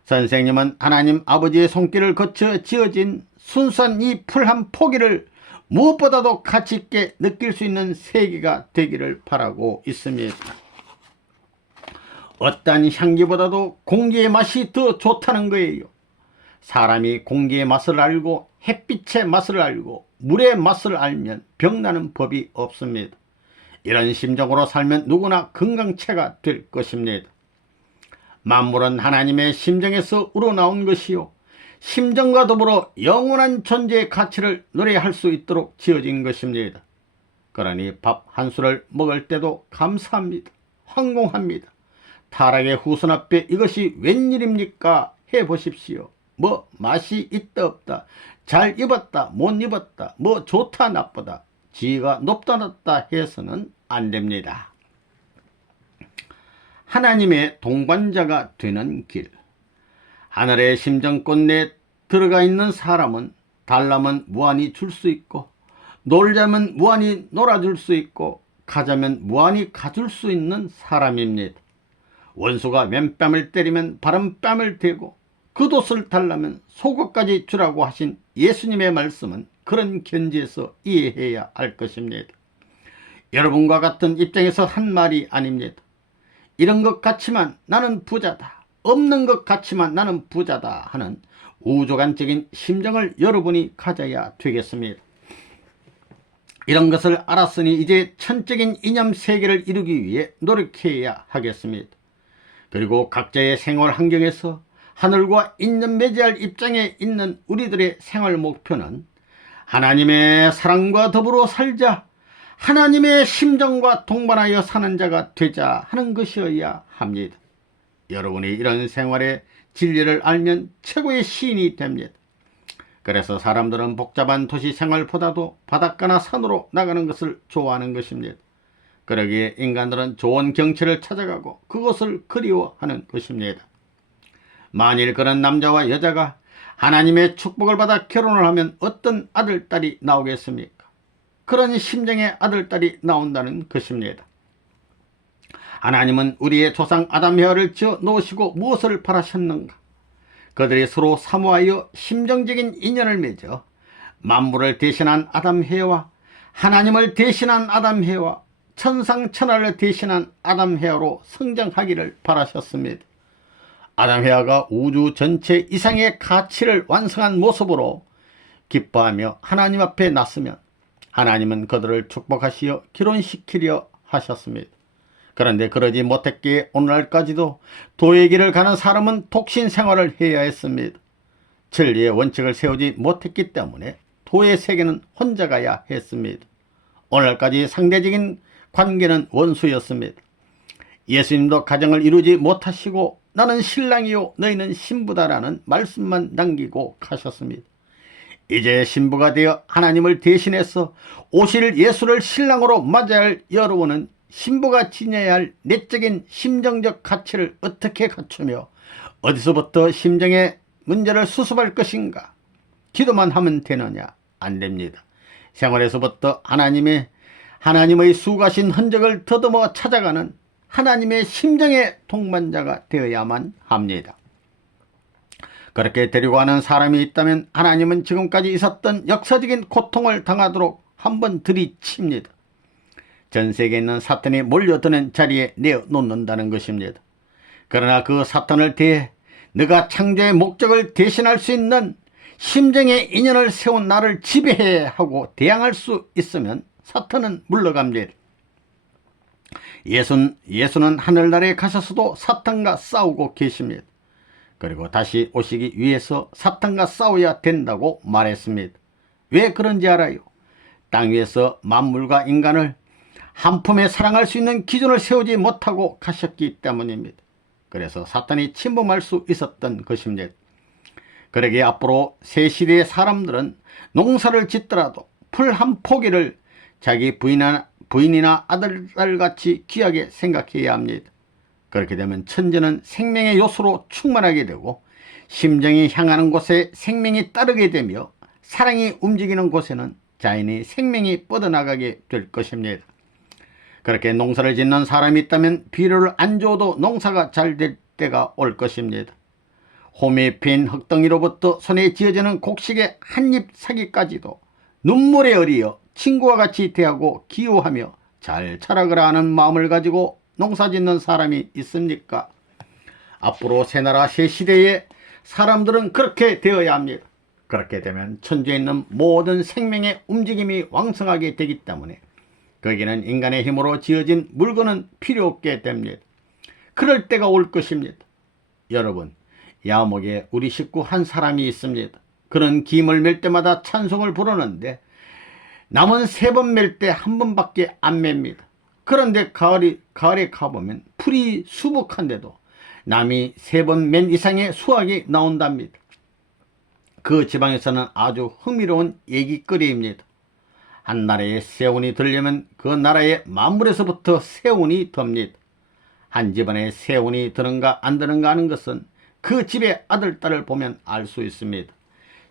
선생님은 하나님 아버지의 손길을 거쳐 지어진 순수한 이 풀 한 포기를 무엇보다도 가치 있게 느낄 수 있는 세계가 되기를 바라고 있습니다. 어떤 향기보다도 공기의 맛이 더 좋다는 거예요. 사람이 공기의 맛을 알고 햇빛의 맛을 알고 물의 맛을 알면 병나는 법이 없습니다. 이런 심정으로 살면 누구나 건강체가 될 것입니다. 만물은 하나님의 심정에서 우러나온 것이요, 심정과 더불어 영원한 존재의 가치를 노래할 수 있도록 지어진 것입니다. 그러니 밥 한 수를 먹을 때도 감사합니다. 황공합니다. 타락의 후손 앞에 이것이 웬일입니까? 해보십시오. 뭐 맛이 있다 없다, 잘 입었다 못 입었다, 뭐 좋다 나쁘다, 지위가 높다 낮다 해서는 안 됩니다. 하나님의 동반자가 되는 길. 하늘의 심정권 내에 들어가 있는 사람은 달라면 무한히 줄 수 있고, 놀자면 무한히 놀아줄 수 있고, 가자면 무한히 가줄 수 있는 사람입니다. 원수가 맨뺨을 때리면 바른뺨을 대고, 겉옷을 달라면 속옷까지 주라고 하신 예수님의 말씀은 그런 견지에서 이해해야 할 것입니다. 여러분과 같은 입장에서 한 말이 아닙니다. 이런 것 같지만 나는 부자다, 없는 것 같지만 나는 부자다 하는 우주관적인 심정을 여러분이 가져야 되겠습니다. 이런 것을 알았으니 이제 천적인 이념 세계를 이루기 위해 노력해야 하겠습니다. 그리고 각자의 생활 환경에서 하늘과 인연 맺어야 입장에 있는 우리들의 생활 목표는 하나님의 사랑과 더불어 살자, 하나님의 심정과 동반하여 사는 자가 되자 하는 것이어야 합니다. 여러분이 이런 생활의 진리를 알면 최고의 시인이 됩니다. 그래서 사람들은 복잡한 도시 생활보다도 바닷가나 산으로 나가는 것을 좋아하는 것입니다. 그러기에 인간들은 좋은 경치를 찾아가고 그것을 그리워하는 것입니다. 만일 그런 남자와 여자가 하나님의 축복을 받아 결혼을 하면 어떤 아들, 딸이 나오겠습니까? 그런 심정의 아들, 딸이 나온다는 것입니다. 하나님은 우리의 조상 아담 헤아를 지어 놓으시고 무엇을 바라셨는가? 그들이 서로 사모하여 심정적인 인연을 맺어 만물을 대신한 아담 헤아와 하나님을 대신한 아담 헤아와 천상천하를 대신한 아담 헤아로 성장하기를 바라셨습니다. 아담 헤아가 우주 전체 이상의 가치를 완성한 모습으로 기뻐하며 하나님 앞에 났으면 하나님은 그들을 축복하시어 결혼시키려 하셨습니다. 그런데 그러지 못했기에 오늘날까지도 도의 길을 가는 사람은 독신 생활을 해야 했습니다. 진리의 원칙을 세우지 못했기 때문에 도의 세계는 혼자 가야 했습니다. 오늘날까지 상대적인 관계는 원수였습니다. 예수님도 가정을 이루지 못하시고 나는 신랑이요 너희는 신부다라는 말씀만 남기고 가셨습니다. 이제 신부가 되어 하나님을 대신해서 오실 예수를 신랑으로 맞아야 할 여러분은 신부가 지녀야 할 내적인 심정적 가치를 어떻게 갖추며 어디서부터 심정의 문제를 수습할 것인가? 기도만 하면 되느냐? 안 됩니다. 생활에서부터 하나님의 수고하신 흔적을 더듬어 찾아가는 하나님의 심정의 동반자가 되어야만 합니다. 그렇게 데리고 가는 사람이 있다면 하나님은 지금까지 있었던 역사적인 고통을 당하도록 한번 들이칩니다. 전 세계에 있는 사탄이 몰려드는 자리에 내어놓는다는 것입니다. 그러나 그 사탄을 대해 네가 창조의 목적을 대신할 수 있는 심정의 인연을 세운 나를 지배해 하고 대항할 수 있으면 사탄은 물러갑니다. 예수는 하늘나라에 가셔서도 사탄과 싸우고 계십니다. 그리고 다시 오시기 위해서 사탄과 싸워야 된다고 말했습니다. 왜 그런지 알아요? 땅 위에서 만물과 인간을 한 품에 사랑할 수 있는 기준을 세우지 못하고 가셨기 때문입니다. 그래서 사탄이 침범할 수 있었던 것입니다. 그러기에 앞으로 새 시대의 사람들은 농사를 짓더라도 풀 한 포기를 자기 부인이나 아들딸같이 귀하게 생각해야 합니다. 그렇게 되면 천지는 생명의 요소로 충만하게 되고 심정이 향하는 곳에 생명이 따르게 되며 사랑이 움직이는 곳에는 자연히 생명이 뻗어나가게 될 것입니다. 그렇게 농사를 짓는 사람이 있다면 비료를 안 줘도 농사가 잘 될 때가 올 것입니다. 홈에 핀 흙덩이로부터 손에 쥐어지는 곡식의 한입 사기까지도 눈물에 어리어 친구와 같이 대하고 기호하며 잘 자라거라 하는 마음을 가지고 농사짓는 사람이 있습니까? 앞으로 새나라 새시대의 사람들은 그렇게 되어야 합니다. 그렇게 되면 천주에 있는 모든 생명의 움직임이 왕성하게 되기 때문에 거기는 인간의 힘으로 지어진 물건은 필요 없게 됩니다. 그럴 때가 올 것입니다. 여러분, 야목에 우리 식구 한 사람이 있습니다. 그는 김을 맬 때마다 찬송을 부르는데 남은 3번 맬 때 한 번밖에 안 맵니다. 그런데 가을에 가보면 풀이 수북한데도 남이 3번 맨 이상의 수확이 나온답니다. 그 지방에서는 아주 흥미로운 얘기거리입니다. 한 나라에 새운이 들려면 그 나라의 만물에서부터 새운이 듭니다. 한 집안에 새운이 드는가 안 드는가 하는 것은 그 집의 아들, 딸을 보면 알 수 있습니다.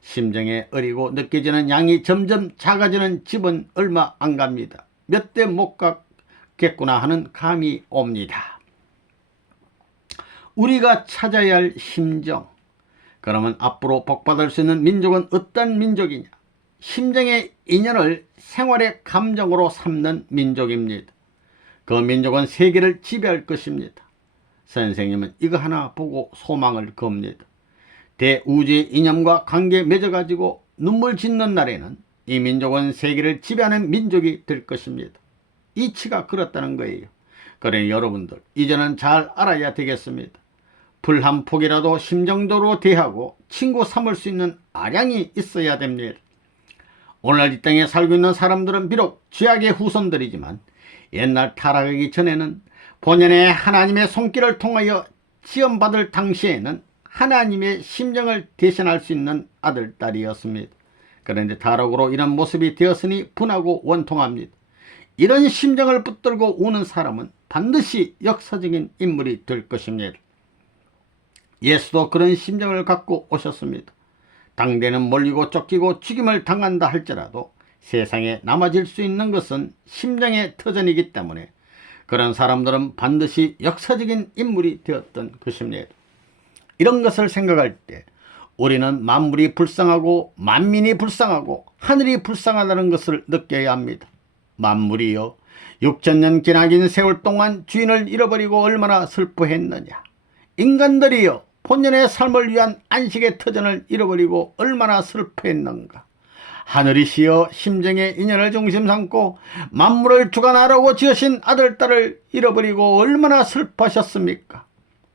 심정에 어리고 느껴지는 양이 점점 작아지는 집은 얼마 안 갑니다. 몇 대 못 가겠구나 하는 감이 옵니다. 우리가 찾아야 할 심정. 그러면 앞으로 복받을 수 있는 민족은 어떤 민족이냐? 심정의 인연을 생활의 감정으로 삼는 민족입니다. 그 민족은 세계를 지배할 것입니다. 선생님은 이거 하나 보고 소망을 겁니다. 대우주의 이념과 관계 맺어가지고 눈물 짓는 날에는 이 민족은 세계를 지배하는 민족이 될 것입니다. 이치가 그렇다는 거예요. 그러니 여러분들 이제는 잘 알아야 되겠습니다. 풀 한 폭이라도 심정적으로 대하고 친구 삼을 수 있는 아량이 있어야 됩니다. 오늘날 이 땅에 살고 있는 사람들은 비록 죄악의 후손들이지만 옛날 타락하기 전에는 본연의 하나님의 손길을 통하여 지원받을 당시에는 하나님의 심정을 대신할 수 있는 아들, 딸이었습니다. 그런데 타락으로 이런 모습이 되었으니 분하고 원통합니다. 이런 심정을 붙들고 우는 사람은 반드시 역사적인 인물이 될 것입니다. 예수도 그런 심정을 갖고 오셨습니다. 당대는 몰리고 쫓기고 죽임을 당한다 할지라도 세상에 남아질 수 있는 것은 심정의 터전이기 때문에 그런 사람들은 반드시 역사적인 인물이 되었던 것입니다. 이런 것을 생각할 때 우리는 만물이 불쌍하고 만민이 불쌍하고 하늘이 불쌍하다는 것을 느껴야 합니다. 만물이여 6천년 기나긴 세월 동안 주인을 잃어버리고 얼마나 슬퍼했느냐. 인간들이여 본연의 삶을 위한 안식의 터전을 잃어버리고 얼마나 슬퍼했는가. 하늘이시여 심정의 인연을 중심 삼고 만물을 주관하라고 지으신 아들 딸을 잃어버리고 얼마나 슬퍼하셨습니까.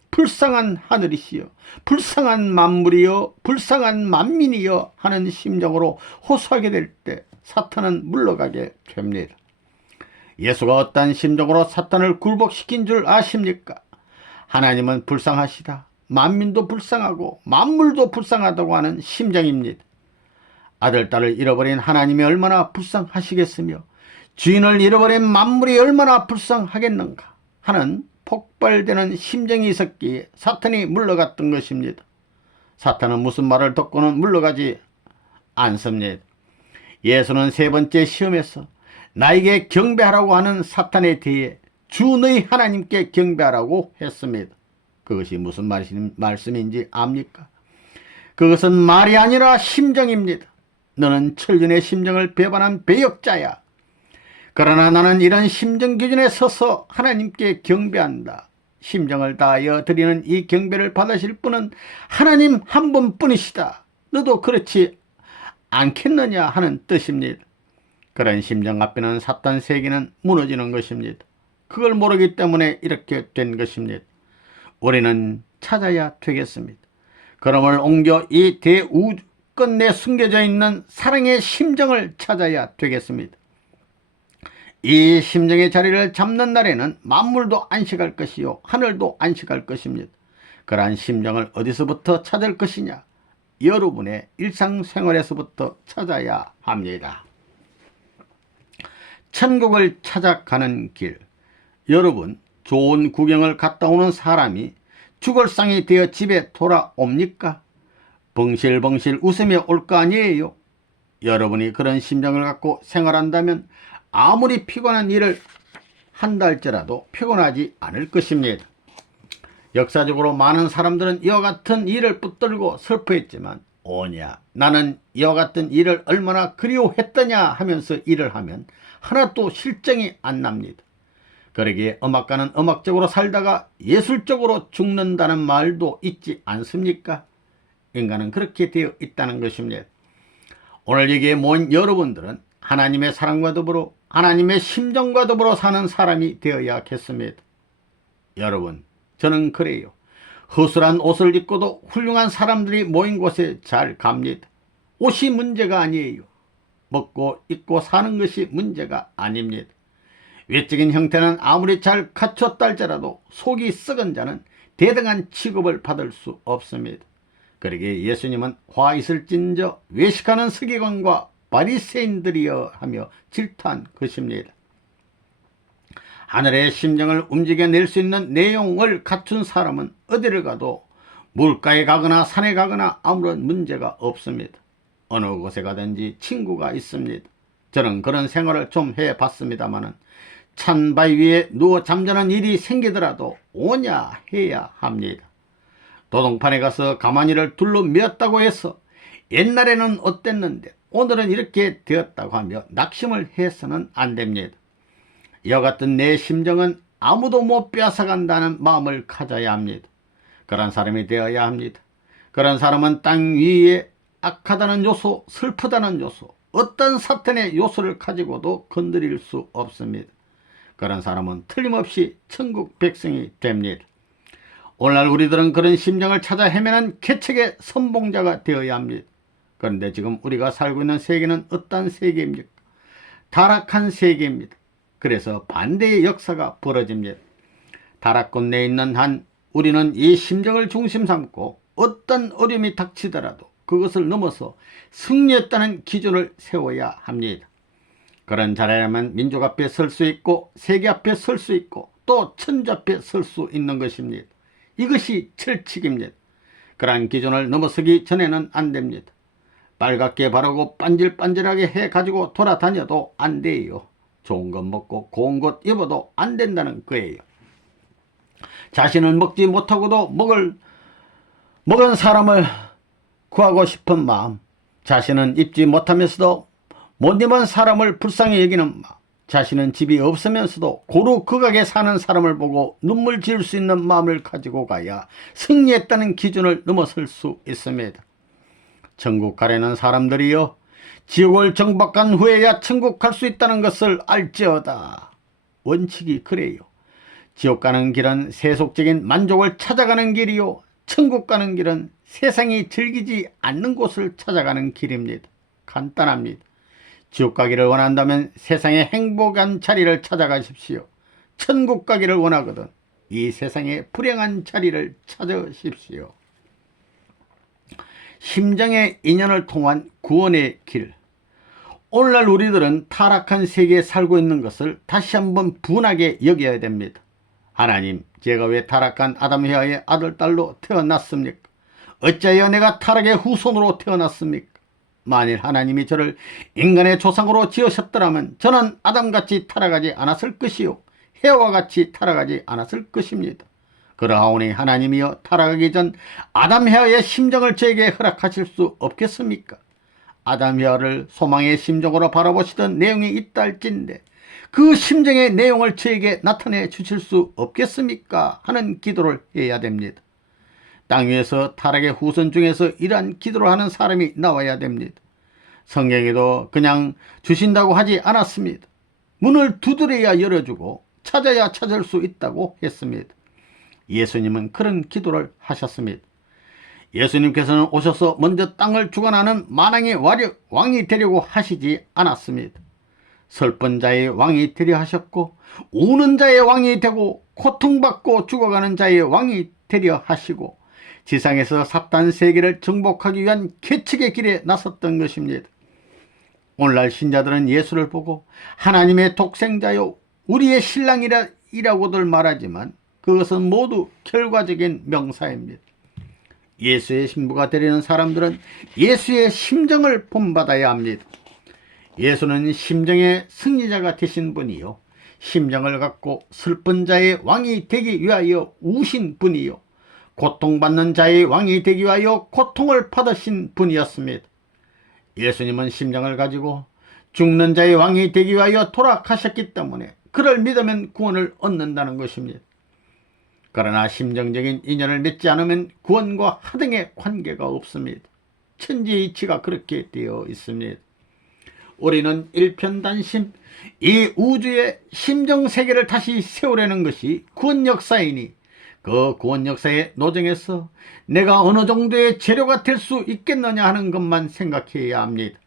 불쌍한 하늘이시여, 불쌍한 만물이여, 불쌍한 만민이여 하는 심정으로 호소하게 될 때 사탄은 물러가게 됩니다. 예수가 어떠한 심정으로 사탄을 굴복시킨 줄 아십니까? 하나님은 불쌍하시다, 만민도 불쌍하고 만물도 불쌍하다고 하는 심정입니다. 아들 딸을 잃어버린 하나님이 얼마나 불쌍하시겠으며 주인을 잃어버린 만물이 얼마나 불쌍하겠는가 하는 폭발되는 심정이 있었기에 사탄이 물러갔던 것입니다. 사탄은 무슨 말을 듣고는 물러가지 않습니다. 예수는 세 번째 시험에서 나에게 경배하라고 하는 사탄에 대해 주 너희 하나님께 경배하라고 했습니다. 그것이 무슨 말씀인지 압니까? 그것은 말이 아니라 심정입니다. 너는 천륜의 심정을 배반한 배역자야. 그러나 나는 이런 심정 기준에 서서 하나님께 경배한다. 심정을 다하여 드리는 이 경배를 받으실 분은 하나님 한 분뿐이시다. 너도 그렇지 않겠느냐 하는 뜻입니다. 그런 심정 앞에는 사탄 세계는 무너지는 것입니다. 그걸 모르기 때문에 이렇게 된 것입니다. 우리는 찾아야 되겠습니다. 그럼을 옮겨 이 대우주 끝내 숨겨져 있는 사랑의 심정을 찾아야 되겠습니다. 이 심정의 자리를 잡는 날에는 만물도 안식할 것이요 하늘도 안식할 것입니다. 그러한 심정을 어디서부터 찾을 것이냐? 여러분의 일상생활에서부터 찾아야 합니다. 천국을 찾아가는 길. 여러분, 좋은 구경을 갔다 오는 사람이 죽을상이 되어 집에 돌아옵니까? 벙실벙실 웃으며 올 거 아니에요? 여러분이 그런 심정을 갖고 생활한다면 아무리 피곤한 일을 한다 할지라도 피곤하지 않을 것입니다. 역사적으로 많은 사람들은 이와 같은 일을 붙들고 슬퍼했지만 오냐 나는 이와 같은 일을 얼마나 그리워했더냐 하면서 일을 하면 하나도 실정이 안 납니다. 그러기에 음악가는 음악적으로 살다가 예술적으로 죽는다는 말도 있지 않습니까? 인간은 그렇게 되어 있다는 것입니다. 오늘 여기에 모인 여러분들은 하나님의 사랑과 더불어 하나님의 심정과 더불어 사는 사람이 되어야겠습니다. 여러분, 저는 그래요. 허술한 옷을 입고도 훌륭한 사람들이 모인 곳에 잘 갑니다. 옷이 문제가 아니에요. 먹고 입고 사는 것이 문제가 아닙니다. 외적인 형태는 아무리 잘 갖췄다 할지라도 속이 썩은 자는 대등한 취급을 받을 수 없습니다. 그러기에 예수님은 화 있을진저 외식하는 서기관과 바리새인들이여 하며 질투한 것입니다. 하늘의 심정을 움직여낼 수 있는 내용을 갖춘 사람은 어디를 가도 물가에 가거나 산에 가거나 아무런 문제가 없습니다. 어느 곳에 가든지 친구가 있습니다. 저는 그런 생활을 좀 해봤습니다마는 찬 바위 위에 누워 잠자는 일이 생기더라도 오냐 해야 합니다. 도동판에 가서 가만히를 둘러 메었다고 해서 옛날에는 어땠는데 오늘은 이렇게 되었다고 하며 낙심을 해서는 안 됩니다. 이와 같은 내 심정은 아무도 못 빼앗아간다는 마음을 가져야 합니다. 그런 사람이 되어야 합니다. 그런 사람은 땅 위에 악하다는 요소, 슬프다는 요소, 어떤 사탄의 요소를 가지고도 건드릴 수 없습니다. 그런 사람은 틀림없이 천국 백성이 됩니다. 오늘날 우리들은 그런 심정을 찾아 헤매는 개척의 선봉자가 되어야 합니다. 그런데 지금 우리가 살고 있는 세계는 어떤 세계입니까? 타락한 세계입니다. 그래서 반대의 역사가 벌어집니다. 타락권 내에 있는 한 우리는 이 심정을 중심 삼고 어떤 어려움이 닥치더라도 그것을 넘어서 승리했다는 기준을 세워야 합니다. 그런 자라야만 민족 앞에 설 수 있고 세계 앞에 설 수 있고 또 천주 앞에 설 수 있는 것입니다. 이것이 철칙입니다. 그러한 기준을 넘어서기 전에는 안 됩니다. 빨갛게 바르고 반질반질하게 해가지고 돌아다녀도 안 돼요. 좋은 것 먹고 고운 것 입어도 안 된다는 거예요. 자신은 먹지 못하고도 먹은 사람을 구하고 싶은 마음, 자신은 입지 못하면서도 못 입은 사람을 불쌍히 여기는 마음, 자신은 집이 없으면서도 고루 극악에 사는 사람을 보고 눈물 지을 수 있는 마음을 가지고 가야 승리했다는 기준을 넘어설 수 있습니다. 천국 가려는 사람들이여, 지옥을 정박한 후에야 천국 갈 수 있다는 것을 알지어다. 원칙이 그래요. 지옥 가는 길은 세속적인 만족을 찾아가는 길이요, 천국 가는 길은 세상이 즐기지 않는 곳을 찾아가는 길입니다. 간단합니다. 지옥 가기를 원한다면 세상의 행복한 자리를 찾아가십시오. 천국 가기를 원하거든 이 세상의 불행한 자리를 찾으십시오. 심정의 인연을 통한 구원의 길. 오늘날 우리들은 타락한 세계에 살고 있는 것을 다시 한번 분하게 여겨야 됩니다. 하나님, 제가 왜 타락한 아담 헤아의 아들, 딸로 태어났습니까? 어찌하여 내가 타락의 후손으로 태어났습니까? 만일 하나님이 저를 인간의 조상으로 지으셨더라면 저는 아담같이 타락하지 않았을 것이요, 헤아와같이 타락하지 않았을 것입니다. 그러하오니 하나님이여, 타락하기 전 아담 헤아의 심정을 저에게 허락하실 수 없겠습니까? 아담 헤아를 소망의 심정으로 바라보시던 내용이 있다 할진대 그 심정의 내용을 저에게 나타내 주실 수 없겠습니까? 하는 기도를 해야 됩니다. 땅 위에서 타락의 후손 중에서 이러한 기도를 하는 사람이 나와야 됩니다. 성경에도 그냥 주신다고 하지 않았습니다. 문을 두드려야 열어주고 찾아야 찾을 수 있다고 했습니다. 예수님은 그런 기도를 하셨습니다. 예수님께서는 오셔서 먼저 땅을 주관하는 만왕의 왕이 되려고 하시지 않았습니다. 슬픈 자의 왕이 되려 하셨고, 우는 자의 왕이 되고, 고통받고 죽어가는 자의 왕이 되려 하시고, 지상에서 사탄 세계를 정복하기 위한 개척의 길에 나섰던 것입니다. 오늘날 신자들은 예수를 보고 하나님의 독생자요, 우리의 신랑이라고들 말하지만 그것은 모두 결과적인 명사입니다. 예수의 신부가 되려는 사람들은 예수의 심정을 본받아야 합니다. 예수는 심정의 승리자가 되신 분이요, 심정을 갖고 슬픈 자의 왕이 되기 위하여 우신 분이요, 고통받는 자의 왕이 되기 위하여 고통을 받으신 분이었습니다. 예수님은 심정을 가지고 죽는 자의 왕이 되기 위하여 돌아가셨기 때문에 그를 믿으면 구원을 얻는다는 것입니다. 그러나 심정적인 인연을 맺지 않으면 구원과 하등의 관계가 없습니다. 천지이치가 그렇게 되어 있습니다. 우리는 일편단심, 이 우주의 심정세계를 다시 세우려는 것이 구원 역사이니 그 구원 역사의 노정에서 내가 어느 정도의 재료가 될 수 있겠느냐 하는 것만 생각해야 합니다.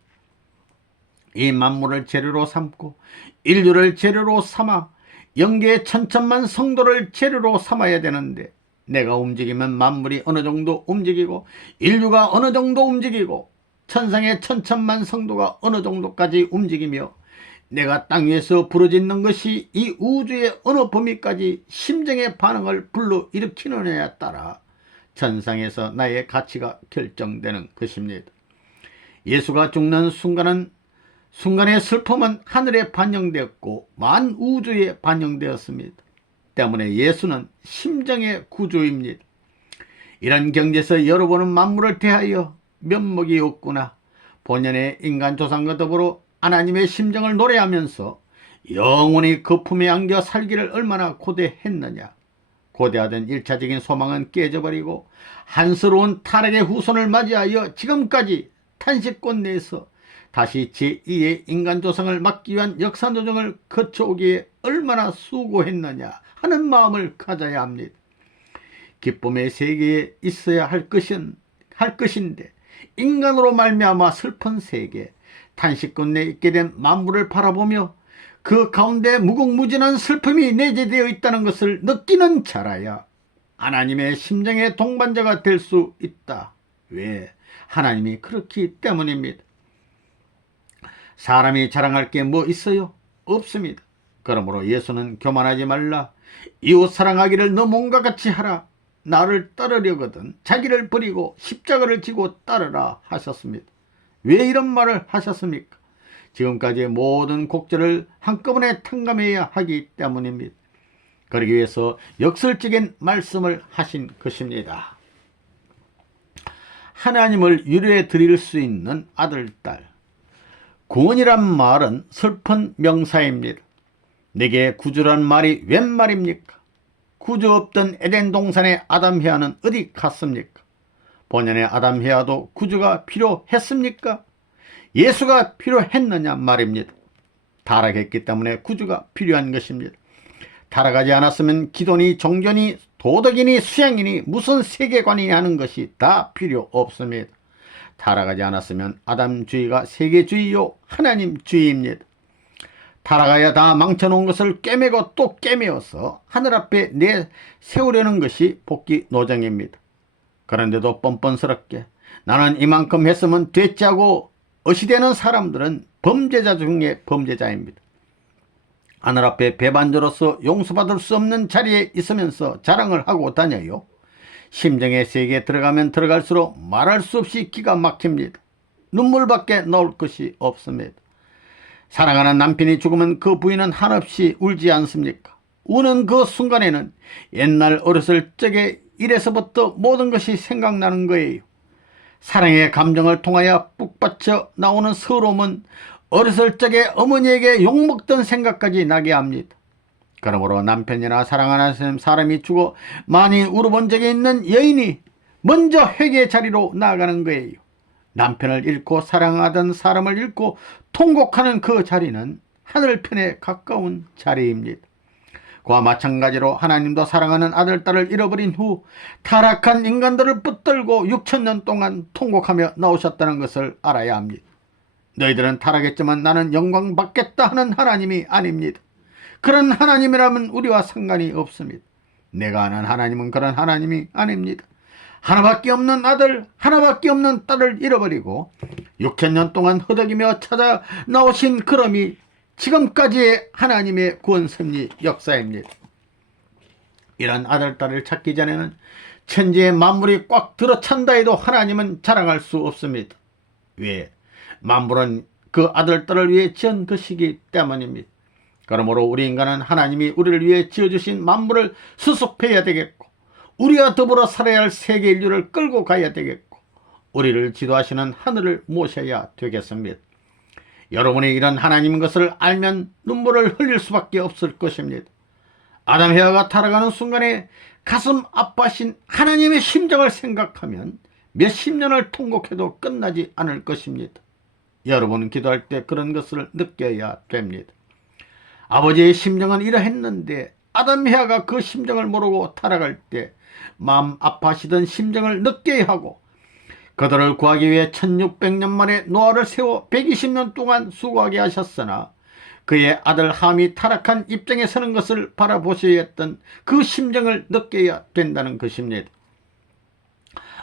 이 만물을 재료로 삼고 인류를 재료로 삼아 영계의 천천만 성도를 재료로 삼아야 되는데, 내가 움직이면 만물이 어느 정도 움직이고 인류가 어느 정도 움직이고 천상의 천천만 성도가 어느 정도까지 움직이며 내가 땅 위에서 부르짖는 것이 이 우주의 어느 범위까지 심정의 반응을 불러일으키느냐에 따라 천상에서 나의 가치가 결정되는 것입니다. 예수가 죽는 순간의 슬픔은 하늘에 반영되었고 만 우주에 반영되었습니다. 때문에 예수는 심정의 구주입니다. 이런 경지에서 여러분은 만물을 대하여 면목이 없구나, 본연의 인간 조상과 더불어 하나님의 심정을 노래하면서 영원히 그 품에 안겨 살기를 얼마나 고대했느냐. 고대하던 일차적인 소망은 깨져버리고 한스러운 타락의 후손을 맞이하여 지금까지 탄식꽃 내에서 다시 제2의 인간 조상을 막기 위한 역사 노정을 거쳐오기에 얼마나 수고했느냐 하는 마음을 가져야 합니다. 기쁨의 세계에 있어야 할 것인데 인간으로 말미암아 슬픈 세계, 탄식꽃 내에 있게 된 만물을 바라보며 그 가운데 무궁무진한 슬픔이 내재되어 있다는 것을 느끼는 자라야 하나님의 심정의 동반자가 될 수 있다. 왜? 하나님이 그렇기 때문입니다. 사람이 자랑할 게 뭐 있어요? 없습니다. 그러므로 예수는 교만하지 말라, 이웃 사랑하기를 너 몸과 같이 하라, 나를 따르려거든 자기를 버리고 십자가를 지고 따르라 하셨습니다. 왜 이런 말을 하셨습니까? 지금까지의 모든 곡절을 한꺼번에 탕감해야 하기 때문입니다. 그러기 위해서 역설적인 말씀을 하신 것입니다. 하나님을 위로해 드릴 수 있는 아들, 딸. 구원이란 말은 슬픈 명사입니다. 내게 구주란 말이 웬 말입니까? 구주 없던 에덴 동산의 아담 헤아는 어디 갔습니까? 본연의 아담 헤아도 구주가 필요했습니까? 예수가 필요했느냐 말입니다. 타락했기 때문에 구주가 필요한 것입니다. 타락하지 않았으면 기도니 종교니 도덕이니 수양이니 무슨 세계관이 하는 것이 다 필요 없습니다. 타락하지 않았으면 아담주의가 세계주의요 하나님주의입니다. 타락하여 다 망쳐놓은 것을 꿰매고 또 꿰매어서 하늘 앞에 내세우려는 것이 복귀 노정입니다. 그런데도 뻔뻔스럽게 나는 이만큼 했으면 됐지 하고 어시되는 사람들은 범죄자 중에 범죄자입니다. 하늘 앞에 배반자로서 용서받을 수 없는 자리에 있으면서 자랑을 하고 다녀요. 심정의 세계에 들어가면 들어갈수록 말할 수 없이 기가 막힙니다. 눈물밖에 나올 것이 없습니다. 사랑하는 남편이 죽으면 그 부인은 한없이 울지 않습니까? 우는 그 순간에는 옛날 어렸을 적에 이래서부터 모든 것이 생각나는 거예요. 사랑의 감정을 통하여 뿍받쳐 나오는 서러움은 어렸을 적에 어머니에게 욕먹던 생각까지 나게 합니다. 그러므로 남편이나 사랑하는 사람이 죽어 많이 울어본 적이 있는 여인이 먼저 회개의 자리로 나아가는 거예요. 남편을 잃고 사랑하던 사람을 잃고 통곡하는 그 자리는 하늘편에 가까운 자리입니다. 그와 마찬가지로 하나님도 사랑하는 아들, 딸을 잃어버린 후 타락한 인간들을 붙들고 6,000년 동안 통곡하며 나오셨다는 것을 알아야 합니다. 너희들은 타락했지만 나는 영광 받겠다 하는 하나님이 아닙니다. 그런 하나님이라면 우리와 상관이 없습니다. 내가 아는 하나님은 그런 하나님이 아닙니다. 하나밖에 없는 아들, 하나밖에 없는 딸을 잃어버리고 6,000년 동안 허덕이며 찾아 나오신 그럼이 지금까지의 하나님의 구원 섭리 역사입니다. 이런 아들, 딸을 찾기 전에는 천지의 만물이 꽉 들어찬다 해도 하나님은 자랑할 수 없습니다. 왜? 만물은 그 아들, 딸을 위해 지은 것이기 때문입니다. 그러므로 우리 인간은 하나님이 우리를 위해 지어주신 만물을 수습해야 되겠고, 우리와 더불어 살아야 할 세계 인류를 끌고 가야 되겠고, 우리를 지도하시는 하늘을 모셔야 되겠습니다. 여러분이 이런 하나님인 것을 알면 눈물을 흘릴 수밖에 없을 것입니다. 아담 헤아가 타락하는 순간에 가슴 아파하신 하나님의 심정을 생각하면 몇십 년을 통곡해도 끝나지 않을 것입니다. 여러분은 기도할 때 그런 것을 느껴야 됩니다. 아버지의 심정은 이러했는데 아담 헤아가 그 심정을 모르고 타락할 때 마음 아파하시던 심정을 느껴야 하고, 그들을 구하기 위해 1600년 만에 노아를 세워 120년 동안 수고하게 하셨으나 그의 아들 함이 타락한 입장에 서는 것을 바라보셔야 했던 그 심정을 느껴야 된다는 것입니다.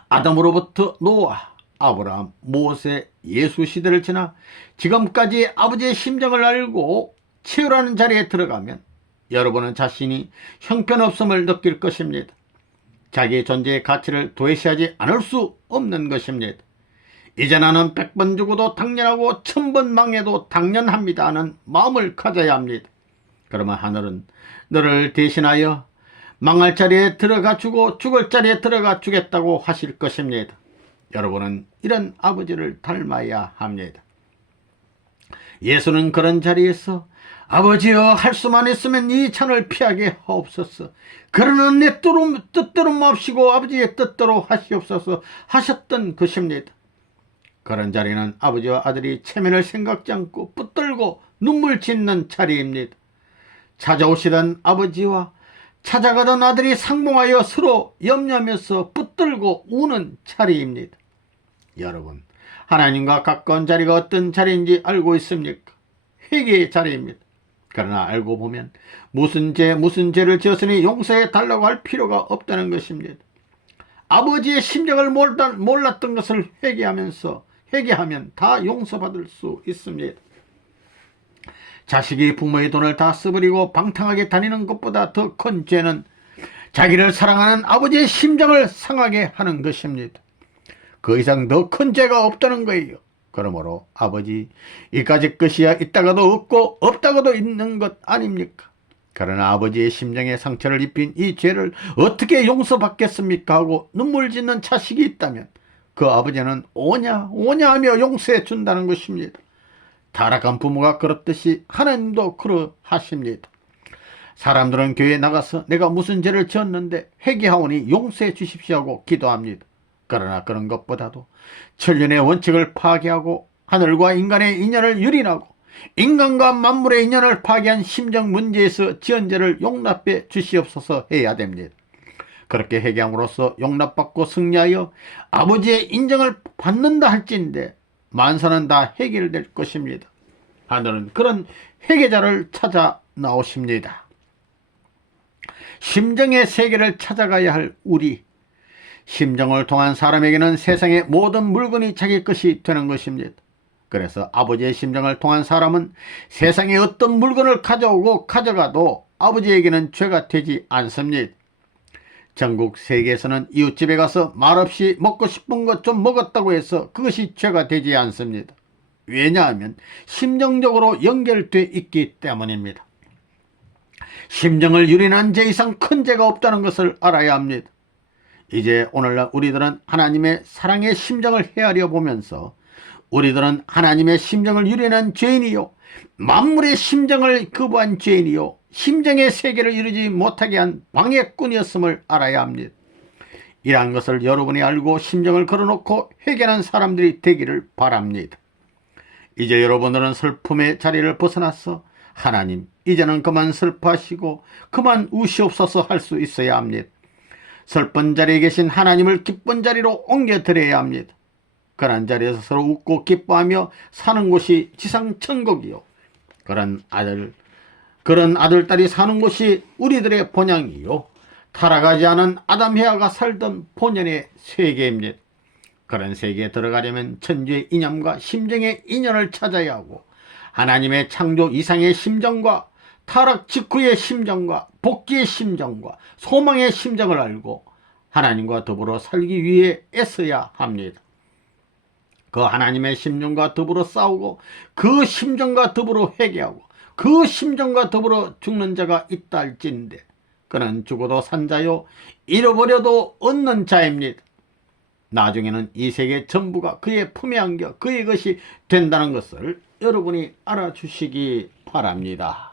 아담으로부터 노아, 아브라함, 모세, 예수 시대를 지나 지금까지 아버지의 심정을 알고 치유라는 자리에 들어가면 여러분은 자신이 형편없음을 느낄 것입니다. 자기의 존재의 가치를 도외시하지 않을 수 없는 것입니다. 이제 나는 100번 죽어도 당연하고 1000번 망해도 당연합니다 하는 마음을 가져야 합니다. 그러면 하늘은 너를 대신하여 망할 자리에 들어가 주고 죽을 자리에 들어가 주겠다고 하실 것입니다. 여러분은 이런 아버지를 닮아야 합니다. 예수는 그런 자리에서 아버지여, 할 수만 있으면 이 잔을 피하게 하옵소서. 그러나 내 뜻대로 맙시고 아버지의 뜻대로 하시옵소서 하셨던 것입니다. 그런 자리는 아버지와 아들이 체면을 생각지 않고 붙들고 눈물 짓는 자리입니다. 찾아오시던 아버지와 찾아가던 아들이 상봉하여 서로 염려하면서 붙들고 우는 자리입니다. 여러분, 하나님과 가까운 자리가 어떤 자리인지 알고 있습니까? 회개의 자리입니다. 그러나 알고 보면 무슨 죄를 지었으니 용서해 달라고 할 필요가 없다는 것입니다. 아버지의 심정을 몰랐던 것을 회개하면 다 용서받을 수 있습니다. 자식이 부모의 돈을 다 써버리고 방탕하게 다니는 것보다 더 큰 죄는 자기를 사랑하는 아버지의 심정을 상하게 하는 것입니다. 그 이상 더 큰 죄가 없다는 거예요. 그러므로 아버지, 이까짓 것이야 있다가도 없고 없다가도 있는 것 아닙니까? 그러나 아버지의 심정에 상처를 입힌 이 죄를 어떻게 용서받겠습니까? 하고 눈물 짓는 자식이 있다면 그 아버지는 오냐 하며 용서해 준다는 것입니다. 타락한 부모가 그렇듯이 하나님도 그러하십니다. 사람들은 교회에 나가서 내가 무슨 죄를 지었는데 회개하오니 용서해 주십시오 하고 기도합니다. 그러나 그런 것보다도 천륜의 원칙을 파괴하고 하늘과 인간의 인연을 유린하고 인간과 만물의 인연을 파괴한 심정 문제에서 지은 죄를 용납해 주시옵소서 해야 됩니다. 그렇게 회개함으로써 용납받고 승리하여 아버지의 인정을 받는다 할진대 만사는 다 해결될 것입니다. 하늘은 그런 회개자를 찾아 나오십니다. 심정의 세계를 찾아가야 할 우리, 심정을 통한 사람에게는 세상의 모든 물건이 자기 것이 되는 것입니다. 그래서 아버지의 심정을 통한 사람은 세상에 어떤 물건을 가져오고 가져가도 아버지에게는 죄가 되지 않습니다. 전국 세계에서는 이웃집에 가서 말없이 먹고 싶은 것 좀 먹었다고 해서 그것이 죄가 되지 않습니다. 왜냐하면 심정적으로 연결되어 있기 때문입니다. 심정을 유린한 죄 이상 큰 죄가 없다는 것을 알아야 합니다. 이제 오늘날 우리들은 하나님의 사랑의 심정을 헤아려 보면서 우리들은 하나님의 심정을 유린한 죄인이요 만물의 심정을 거부한 죄인이요 심정의 세계를 이루지 못하게 한 방해꾼이었음을 알아야 합니다. 이러한 것을 여러분이 알고 심정을 걸어놓고 회개하는 사람들이 되기를 바랍니다. 이제 여러분들은 슬픔의 자리를 벗어나서 하나님, 이제는 그만 슬퍼하시고 그만 우시옵소서 할 수 있어야 합니다. 슬픈 자리에 계신 하나님을 기쁜 자리로 옮겨드려야 합니다. 그런 자리에서 서로 웃고 기뻐하며 사는 곳이 지상천국이요 그런 아들, 딸이 사는 곳이 우리들의 본향이요 타락하지 않은 아담 헤아가 살던 본연의 세계입니다. 그런 세계에 들어가려면 천주의 이념과 심정의 인연을 찾아야 하고 하나님의 창조 이상의 심정과 타락 직후의 심정과 복귀의 심정과 소망의 심정을 알고 하나님과 더불어 살기 위해 애써야 합니다. 그 하나님의 심정과 더불어 싸우고 그 심정과 더불어 회개하고 그 심정과 더불어 죽는 자가 있다 할지인데 그는 죽어도 산 자요 잃어버려도 얻는 자입니다. 나중에는 이 세계 전부가 그의 품에 안겨 그의 것이 된다는 것을 여러분이 알아주시기 바랍니다.